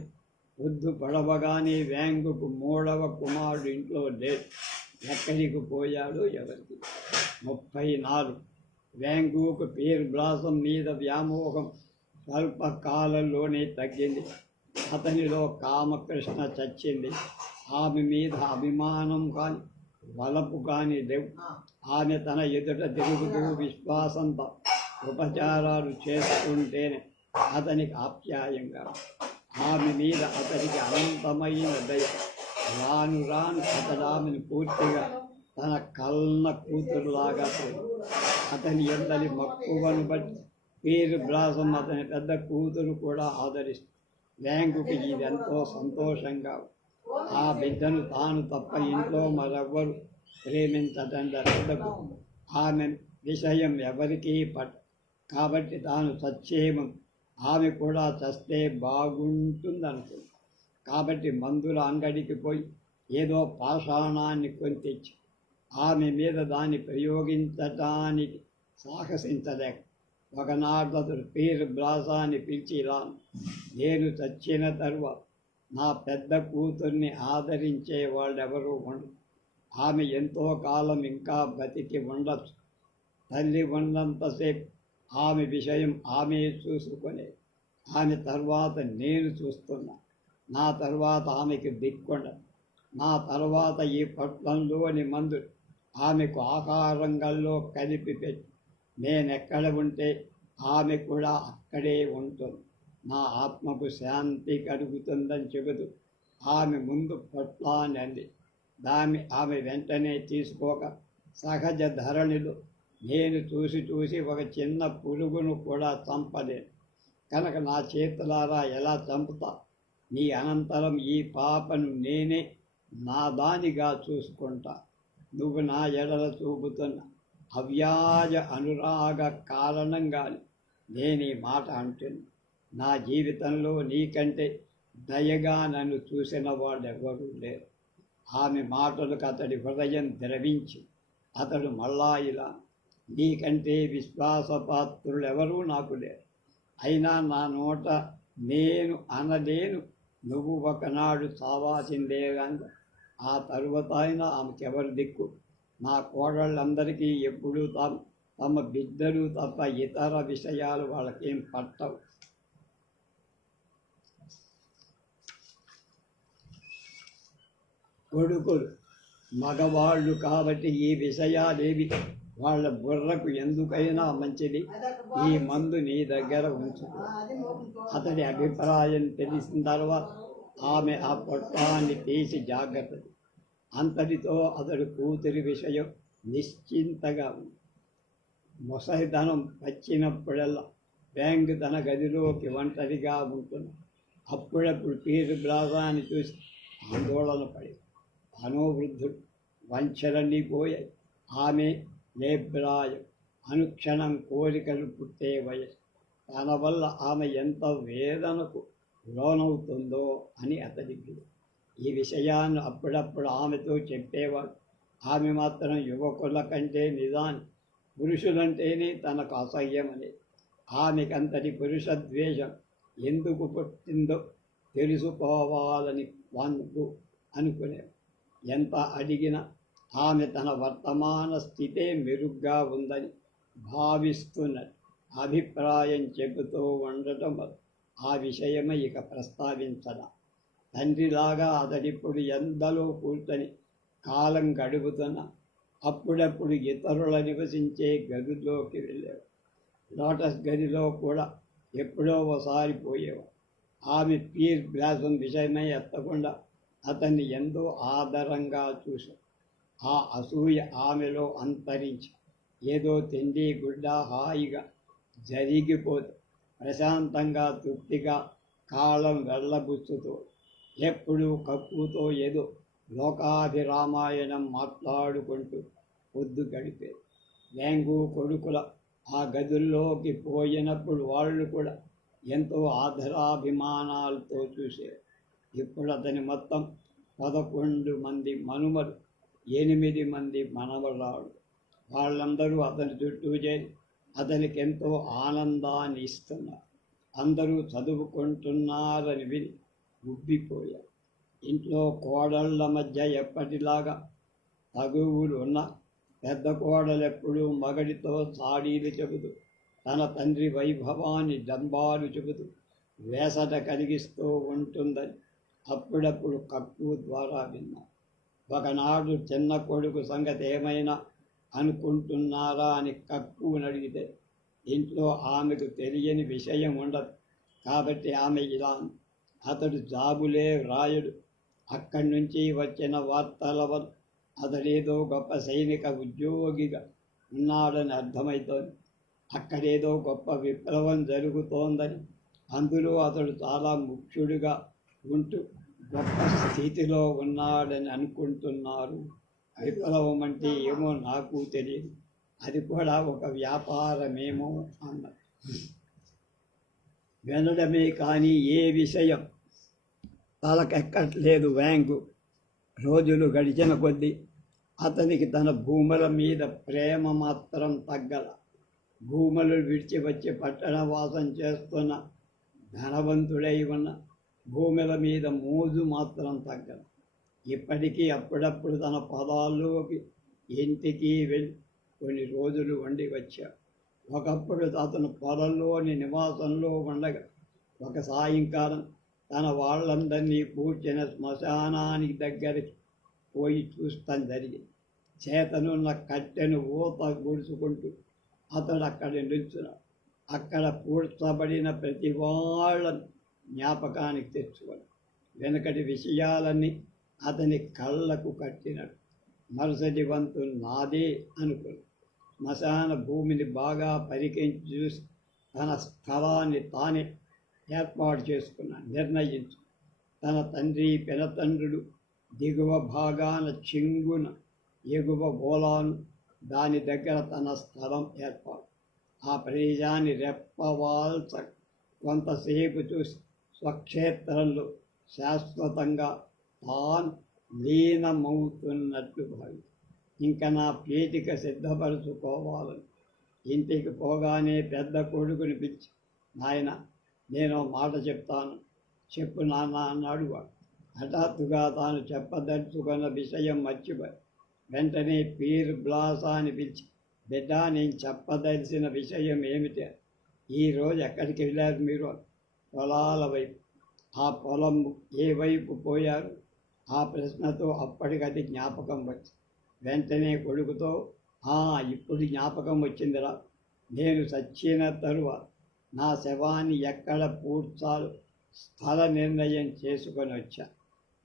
పొద్దు పడవగానే వ్యాంగుకు 3వ కుమారుడు ఇంట్లో లేడు. ఎక్కడికి పోయాడో ఎవరికి. 34 వ్యాంగుకు పీర్ బ్లాసం మీద వ్యామోహం స్వల్ప కాలంలోనే తగ్గింది. అతనిలో కామకృష్ణ చచ్చింది. ఆమె మీద అభిమానం కానీ వలపు కానీ లేవు. ఆమె తన ఎదుట తిరుగుతూ విశ్వాసంతో ఉపచారాలు చేసుకుంటేనే అతనికి ఆప్యాయంగా. ఆమె మీద అతనికి అనంతమైన దయ. రాను రాను అతడు ఆమెను పూర్తిగా తన కన్న కూతురులాగా అతని ఎందరి మక్కువను బట్టి పీర్ బ్లాసం అతని పెద్ద కూతురు కూడా ఆదరిస్తుంది. వ్యాంగుకి ఇదెంతో సంతోషంగా. ఆ బిడ్డను తాను తప్ప ఇంట్లో మరెవ్వరు ప్రేమించటం జరగదు. ఆమె విషయం ఎవరికీ కాబట్టి తాను సత్యేమం ఆమె కూడా చస్తే బాగుంటుందనుకుంది. కాబట్టి మందుల అంగడికి పోయి ఏదో పాషాణాన్ని కొని తెచ్చి ఆమె మీద దాన్ని ప్రయోగించటానికి సాహసించలేక ఒకనాడు అతడు పీర్ బ్లాసాన్ని పిలిచి ఇలా, నేను చచ్చిన తరువాత నా పెద్ద కూతుర్ని ఆదరించే వాళ్ళెవరూ ఉండరు. ఆమె ఎంతో కాలం ఇంకా బతికి ఉండొచ్చు. తల్లి ఉన్నంతసేపు ఆమె విషయం ఆమె చూసుకునే. ఆమె తర్వాత నేను చూస్తున్నా. నా తర్వాత ఆమెకు దిక్కుండదు. నా తర్వాత ఈ పట్నంలోని మందులు ఆమెకు ఆహారంగల్లో కలిపి పెట్టి నేనెక్కడ ఉంటే ఆమె కూడా అక్కడే ఉంటుంది. నా ఆత్మకు శాంతి కలుగుతుందని చెబుతూ ఆమె ముందు పొట్లాన్ని అంది. ఆమె వెంటనే తీసుకోక సహజ ధరణిలో నేను చూసి ఒక చిన్న పురుగును కూడా చంపలేను కనుక నా చేతులారా ఎలా చంపుతా? నీ అనంతరం ఈ పాపను నేనే నా దానిగా చూసుకుంటా. నువ్వు నా ఎడల చూపుతున్న అవ్యాజ అనురాగ కారణంగా నేను ఈ మాట అంటున్నా. నా జీవితంలో నీకంటే దయగా నన్ను చూసిన వాళ్ళెవ్వరూ లేరు. ఆమె మాటలకు అతడి హృదయం ద్రవించి అతడు మళ్ళా ఇలా, నీకంటే విశ్వాసపాత్రులెవరూ నాకు లేరు. అయినా నా నోట నేను అనలేను, నువ్వు ఒకనాడు చావాల్సిందే కనుక ఆ తరువాత అయినా ఆమెకెవరి దిక్కు? నా కోడళ్ళందరికీ ఎప్పుడూ తమ బిడ్డలు తప్ప ఇతర విషయాలు వాళ్ళకేం పట్టవు. కొడుకులు మగవాళ్ళు కాబట్టి ఈ విషయాలేవి వాళ్ళ బుర్రకు ఎందుకైనా మంచిది. ఈ మందు నీ దగ్గర ఉంచు. అతడి అభిప్రాయం తెలిసిన తర్వాత ఆమె ఆ పొట్టాన్ని తీసి జాగ్రత్త. అంతటితో అతడు కూతురి విషయం నిశ్చింతగా ఉంది. ముసలితనం వచ్చినప్పుడల్లా వ్యాంగ్ తన గదిలోకి ఒంటరిగా ఉంటుంది. అప్పుడప్పుడు పీరు బ్లాసాన్ని చూసి ఆందోళన పడి మనోవృద్ధుడు వంచలన్నీ పోయాయి. ఆమె లేబ్రాయం అనుక్షణం కోరికలు పుట్టే వయసు. తన వల్ల ఆమె ఎంత వేదనకు లోనవుతుందో అని అతడికి. ఈ విషయాన్ని అప్పుడప్పుడు ఆమెతో చెప్పేవాడు. ఆమె మాత్రం యువకుల కంటే నిజాన్ని పురుషులంటేనే తనకు అసహ్యమని. ఆమెకంతటి పురుష ద్వేషం ఎందుకు పుట్టిందో తెలుసుకోవాలని వందు అనుకునేది. ఎంత అడిగినా ఆమె తన వర్తమాన స్థితే మెరుగ్గా ఉందని భావిస్తున్నది అభిప్రాయం చెబుతూ ఉండటం ఆ విషయమే ఇక ప్రస్తావించదా. తండ్రిలాగా అతడిప్పుడు ఎందలో కూర్చొని కాలం గడుపుతున్న అప్పుడప్పుడు ఇతరుల నివసించే గదిలోకి వెళ్ళేవాడు. లోటస్ గదిలో కూడా ఎప్పుడో ఒకసారి పోయేవాడు. ఆమె పీర్ బ్లాసం విషయమై ఎత్తకుండా అతన్ని ఎంతో ఆదరంగా చూశాడు. ఆ అసూయ ఆమెలో అంతరించి ఏదో తిండి గుడ్డ హాయిగా జరిగిపోదు ప్రశాంతంగా తృప్తిగా కాలం వెళ్ళబుచ్చుతో ఎప్పుడూ కక్కుతో ఏదో లోకాభిరామాయణం మాట్లాడుకుంటూ పొద్దు గడిపేది. వేంగు కొడుకుల ఆ గదుల్లోకి పోయినప్పుడు వాళ్ళు కూడా ఎంతో ఆదరాభిమానాలతో చూశారు. ఇప్పుడు అతని మొత్తం 11 మంది మనుమలు, 8 మంది మనవరాళ్ళు. వాళ్ళందరూ అతని చుట్టూ చేరి అతనికి ఎంతో ఆనందాన్ని ఇస్తున్నారు. అందరూ చదువుకుంటున్నారని విని ఉబ్బిపోయారు. ఇంట్లో కోడళ్ళ మధ్య ఎప్పటిలాగా తగువులు ఉన్న పెద్ద కోడలెప్పుడూ మగడితో చాడీలు చెబుతూ తన తండ్రి వైభవాన్ని డంబాలు చెబుతూ వేసట కలిగిస్తూ ఉంటుందని అప్పుడప్పుడు కక్కు ద్వారా విన్నా. ఒకనాడు చిన్న కొడుకు సంగతి ఏమైనా అనుకుంటున్నారా అని కక్కుని అడిగితే ఇంట్లో ఆమెకు తెలియని విషయం ఉండదు కాబట్టి ఆమె ఇలా, అతడు జాబులే వ్రాయడు. అక్కడి నుంచి వచ్చిన వార్తల వల్ల అతడేదో గొప్ప సైనిక ఉద్యోగిగా ఉన్నాడని అర్థమవుతోంది. అక్కడేదో గొప్ప విప్లవం జరుగుతోందని, అందులో అతడు చాలా ముఖ్యుడిగా ఉంటూ గొప్ప స్థితిలో ఉన్నాడని అనుకుంటున్నారు. విప్లవం అంటే ఏమో నాకు తెలియదు, అది కూడా ఒక వ్యాపారమేమో అన్నారు. వినడమే కానీ ఏ విషయం తలకెక్కట్లేదు వ్యాంగు. రోజులు గడిచిన కొద్దీ అతనికి తన భూముల మీద ప్రేమ మాత్రం తగ్గల. భూములు విడిచి వచ్చి పట్టణవాసం చేస్తున్న ధనవంతుడై ఉన్న భూముల మీద మోజు మాత్రం తగ్గల. ఇప్పటికీ అప్పుడప్పుడు తన పొలాల్లోకి ఇంటికి వెళ్ళి కొన్ని రోజులు వండి వచ్చాడు. ఒకప్పుడు అతను పొలంలోని నివాసంలో ఉండగా ఒక సాయంకాలం తన వాళ్ళందరినీ కూర్చిన శ్మశానానికి దగ్గరికి పోయి చూస్తాం జరిగింది. చేతనున్న కట్టెను ఊత గుడుచుకుంటూ అతడు అక్కడ నిల్చున్నాడు. అక్కడ పూడ్చబడిన ప్రతి వాళ్ళను జ్ఞాపకానికి తెచ్చుకొని వెనకటి విషయాలన్నీ అతని కళ్ళకు కట్టినట్టు. మరుసటి వంతు నాదే అనుకుని శ్మశాన భూమిని బాగా పరికించి చూసి తన స్థలాన్ని తానే ఏర్పాటు చేసుకున్నాడు. నిర్ణయించు తన తండ్రి పెనతండ్రులు దిగువ భాగాన చెంగున ఎగువ గోలాను, దాని దగ్గర తన స్థలం ఏర్పాటు. ఆ ప్రదేశాన్ని రెప్పవాల్చ కొంతసేపు చూసి స్వక్షేత్రంలో శాశ్వతంగా తాను లీనమవుతున్నట్లు భావి ఇంకా నా పీఠిక సిద్ధపరచుకోవాలని ఇంటికి పోగానే పెద్ద కొడుకుని పిలిచి, నాయన నేను మాట చెప్తాను, చెప్పు నాన్న అన్నాడు వాడు. హఠాత్తుగా తాను చెప్పదలుచుకున్న విషయం మర్చిపోయి వెంటనే పీర్ బ్లాసాని పిలిచి, బిడ్డ నేను చెప్పదలిసిన విషయం ఏమిటి? ఈరోజు ఎక్కడికి వెళ్ళారు మీరు? పొలాల వైపు. ఆ పొలం ఏ వైపు పోయారు? ఆ ప్రశ్నతో అప్పటికది జ్ఞాపకం వచ్చి వెంటనే కొడుకుతో, ఇప్పుడు జ్ఞాపకం వచ్చిందిరా, నేను చచ్చిన తరువాత నా శవాన్ని ఎక్కడ పూడ్చాలో స్థల నిర్ణయం చేసుకొని వచ్చా.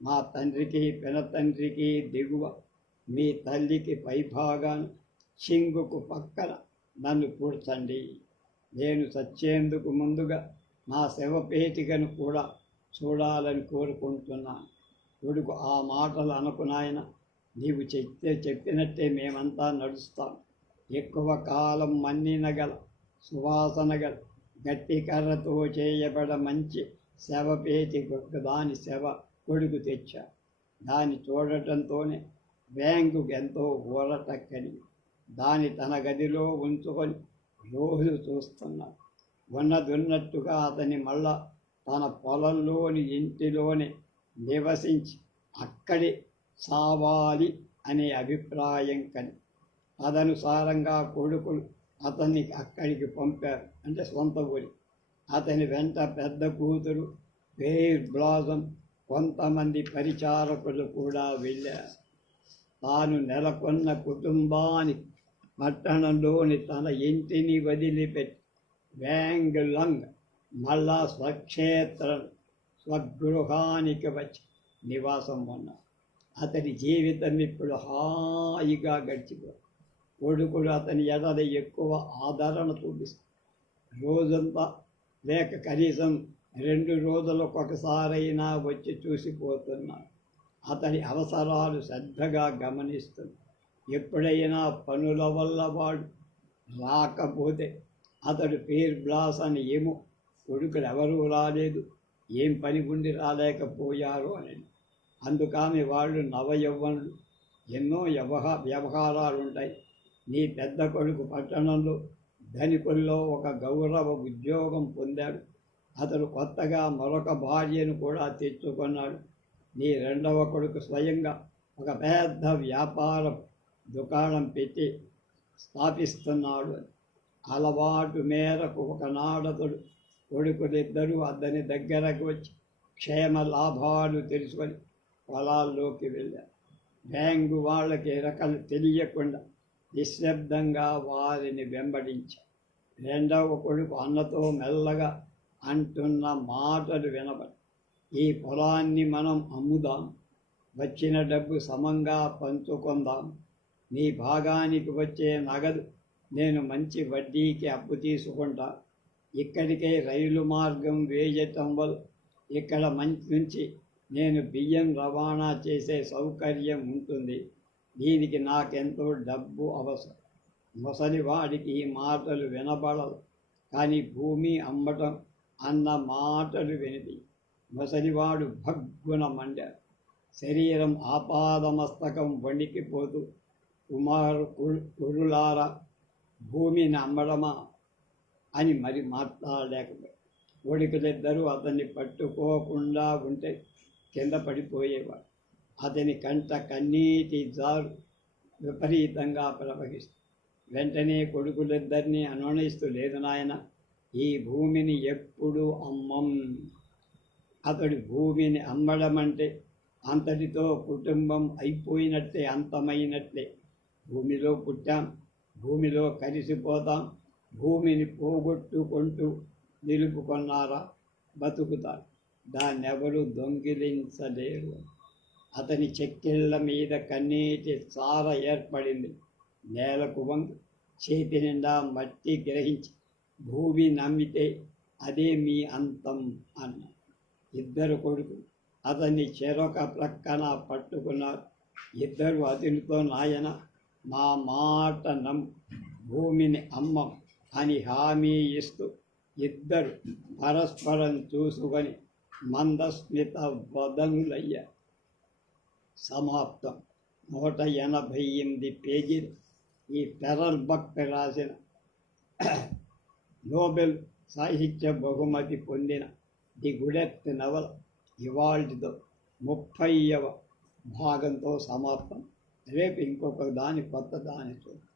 మా తండ్రికి పెనతండ్రికి దిగువ, మీ తల్లికి పైభాగాన్ని చింగుకు పక్కన నన్ను పూడ్చండి. నేను చచ్చేందుకు ముందుగా నా శవపేటికను కూడా చూడాలని కోరుకుంటున్నాను. కొడుకు ఆ మాటలు అనుకున్నాయన, నీవు చెప్పినట్టే మేమంతా నడుస్తాం. ఎక్కువ కాలం మన్నినగల సువాసనగల గట్టి కర్రతో చేయబడ మంచి శవపేటి దాని శవ కొడుకు తెచ్చా. దాన్ని చూడటంతోనే బ్యాంకుకు ఎంతో ఊరటక్కని దాన్ని తన గదిలో ఉంచుకొని రోజు చూస్తున్నాడు. ఉన్నట్టుగా అతని మళ్ళా తన పొలంలోని ఇంటిలోనే నివసించి అక్కడే సావాలి అనే అభిప్రాయం కని తదనుసారంగా కొడుకులు అతన్ని అక్కడికి పంపారు, అంటే సొంత ఊరి. అతని వెంట పెద్ద కూతురు పీర్ బ్లాసం, కొంతమంది పరిచారకులు కూడా వెళ్ళారు. తాను నెలకొన్న కుటుంబానికి పట్టణంలోని తన ఇంటిని వదిలిపెట్టి వ్యాంగులంగ్ మళ్ళా స్వక్షేత్రం స్వగృహానికి వచ్చి నివాసం ఉన్నాడు. అతని జీవితం ఇప్పుడు హాయిగా గడిచిపోయింది. కొడుకులు అతని ఎడల ఎక్కువ ఆదరణ చూపిస్తాడు. రోజంతా లేక కనీసం 2 రోజులకు ఒకసారైనా వచ్చి చూసిపోతున్నాడు. అతని అవసరాలు శ్రద్ధగా గమనిస్తుంది. ఎప్పుడైనా పనుల వల్ల వాడు రాకపోతే అతడు పేరు బ్లాస్ అని ఏమో కొడుకులు ఎవరూ రాలేదు, ఏం పని ఉండి రాలేకపోయారు అని. అందుకని వాళ్ళు నవయవ్వనులు, ఎన్నో వ్యవహారాలు ఉంటాయి. నీ పెద్ద కొడుకు పట్టణంలో ధనికుల్లో ఒక గౌరవ ఉద్యోగం పొందాడు. అతడు కొత్తగా మరొక భార్యను కూడా తెచ్చుకున్నాడు. నీ రెండవ కొడుకు స్వయంగా ఒక పెద్ద వ్యాపార దుకాణం పెట్టి స్థాపిస్తున్నాడు. అలవాటు మేరకు ఒకనాడతడు కొడుకులిద్దరూ అతని దగ్గరకు వచ్చి క్షేమ లాభాలు తెలుసుకొని పొలాల్లోకి వెళ్ళారు. బ్యాంకు వాళ్ళకి రకాలు తెలియకుండా నిశ్శబ్దంగా వారిని వెంబడించారు. రెండవ కొడుకు అన్నతో మెల్లగా అంటున్న మాటలు వినబడి, ఈ పొలాన్ని మనం అమ్ముదాం, వచ్చిన డబ్బు సమంగా పంచుకుందాం, నీ భాగానికి వచ్చే నగదు నేను మంచి వడ్డీకి అప్పు తీసుకుంటా, ఇక్కడికే రైలు మార్గం వేయటం వల్ల ఇక్కడ నుంచి నేను బియ్యం రవాణా చేసే సౌకర్యం ఉంటుంది, దీనికి నాకెంతో డబ్బు అవసరం. ముసలివాడికి ఈ మాటలు వినబడదు, కానీ భూమి అమ్మటం అన్న మాటలు వినిపి ముసలివాడు భగ్గున మండాడు. శరీరం ఆపాదమస్తకం వణికిపోతూ, కురులారా భూమిని అమ్మడమా అని మరి మాట్లాడలేకపోయాడు. కొడుకులిద్దరూ అతన్ని పట్టుకోకుండా ఉంటే కింద పడిపోయేవాడు. అతని కంట కన్నీటి జారు విపరీతంగా ప్రవహిస్తుంది. వెంటనే కొడుకులిద్దరినీ అనునయిస్తూ, లేదు నాయన, ఈ భూమిని ఎప్పుడూ అమ్మం. అతడు భూమిని అమ్మడం అంటే అంతటితో కుటుంబం అయిపోయినట్లే, అంతమైనట్లే. భూమిలో పుట్టాం, భూమిలో కలిసిపోతాం, భూమిని పోగొట్టుకుంటూ నిలుపుకున్నారా బతుకుతారు, దాన్నెవరూ దొంగిలించలేరు. అతని చెక్కిళ్ళ మీద కన్నీటి సార ఏర్పడింది. నేలకు వంగి చేతి నిండా మట్టి గ్రహించి, భూమి నమ్మితే అదే మీ అంతం అన్న. ఇద్దరు కొడుకులు అతన్ని చెరొక ప్రక్కన పట్టుకున్నారు. ఇద్దరు అతనితో, నాయన, మా మాట నమ్ము, భూమిని అమ్మం అని హామీ ఇస్తూ ఇద్దరు పరస్పరం చూసుకొని మందస్మిత వదనులయ్యారు. సమాప్తం. 188 పేజీలు. ఈ పెరల్ బక్ రాసిన నోబెల్ సాహిత్య బహుమతి పొందిన ది గుడెత్ నవల ఇవాల్టితో 30వ భాగంతో సమాప్తం. రేపు ఇంకొక కొత్త దాని చూద్దాం.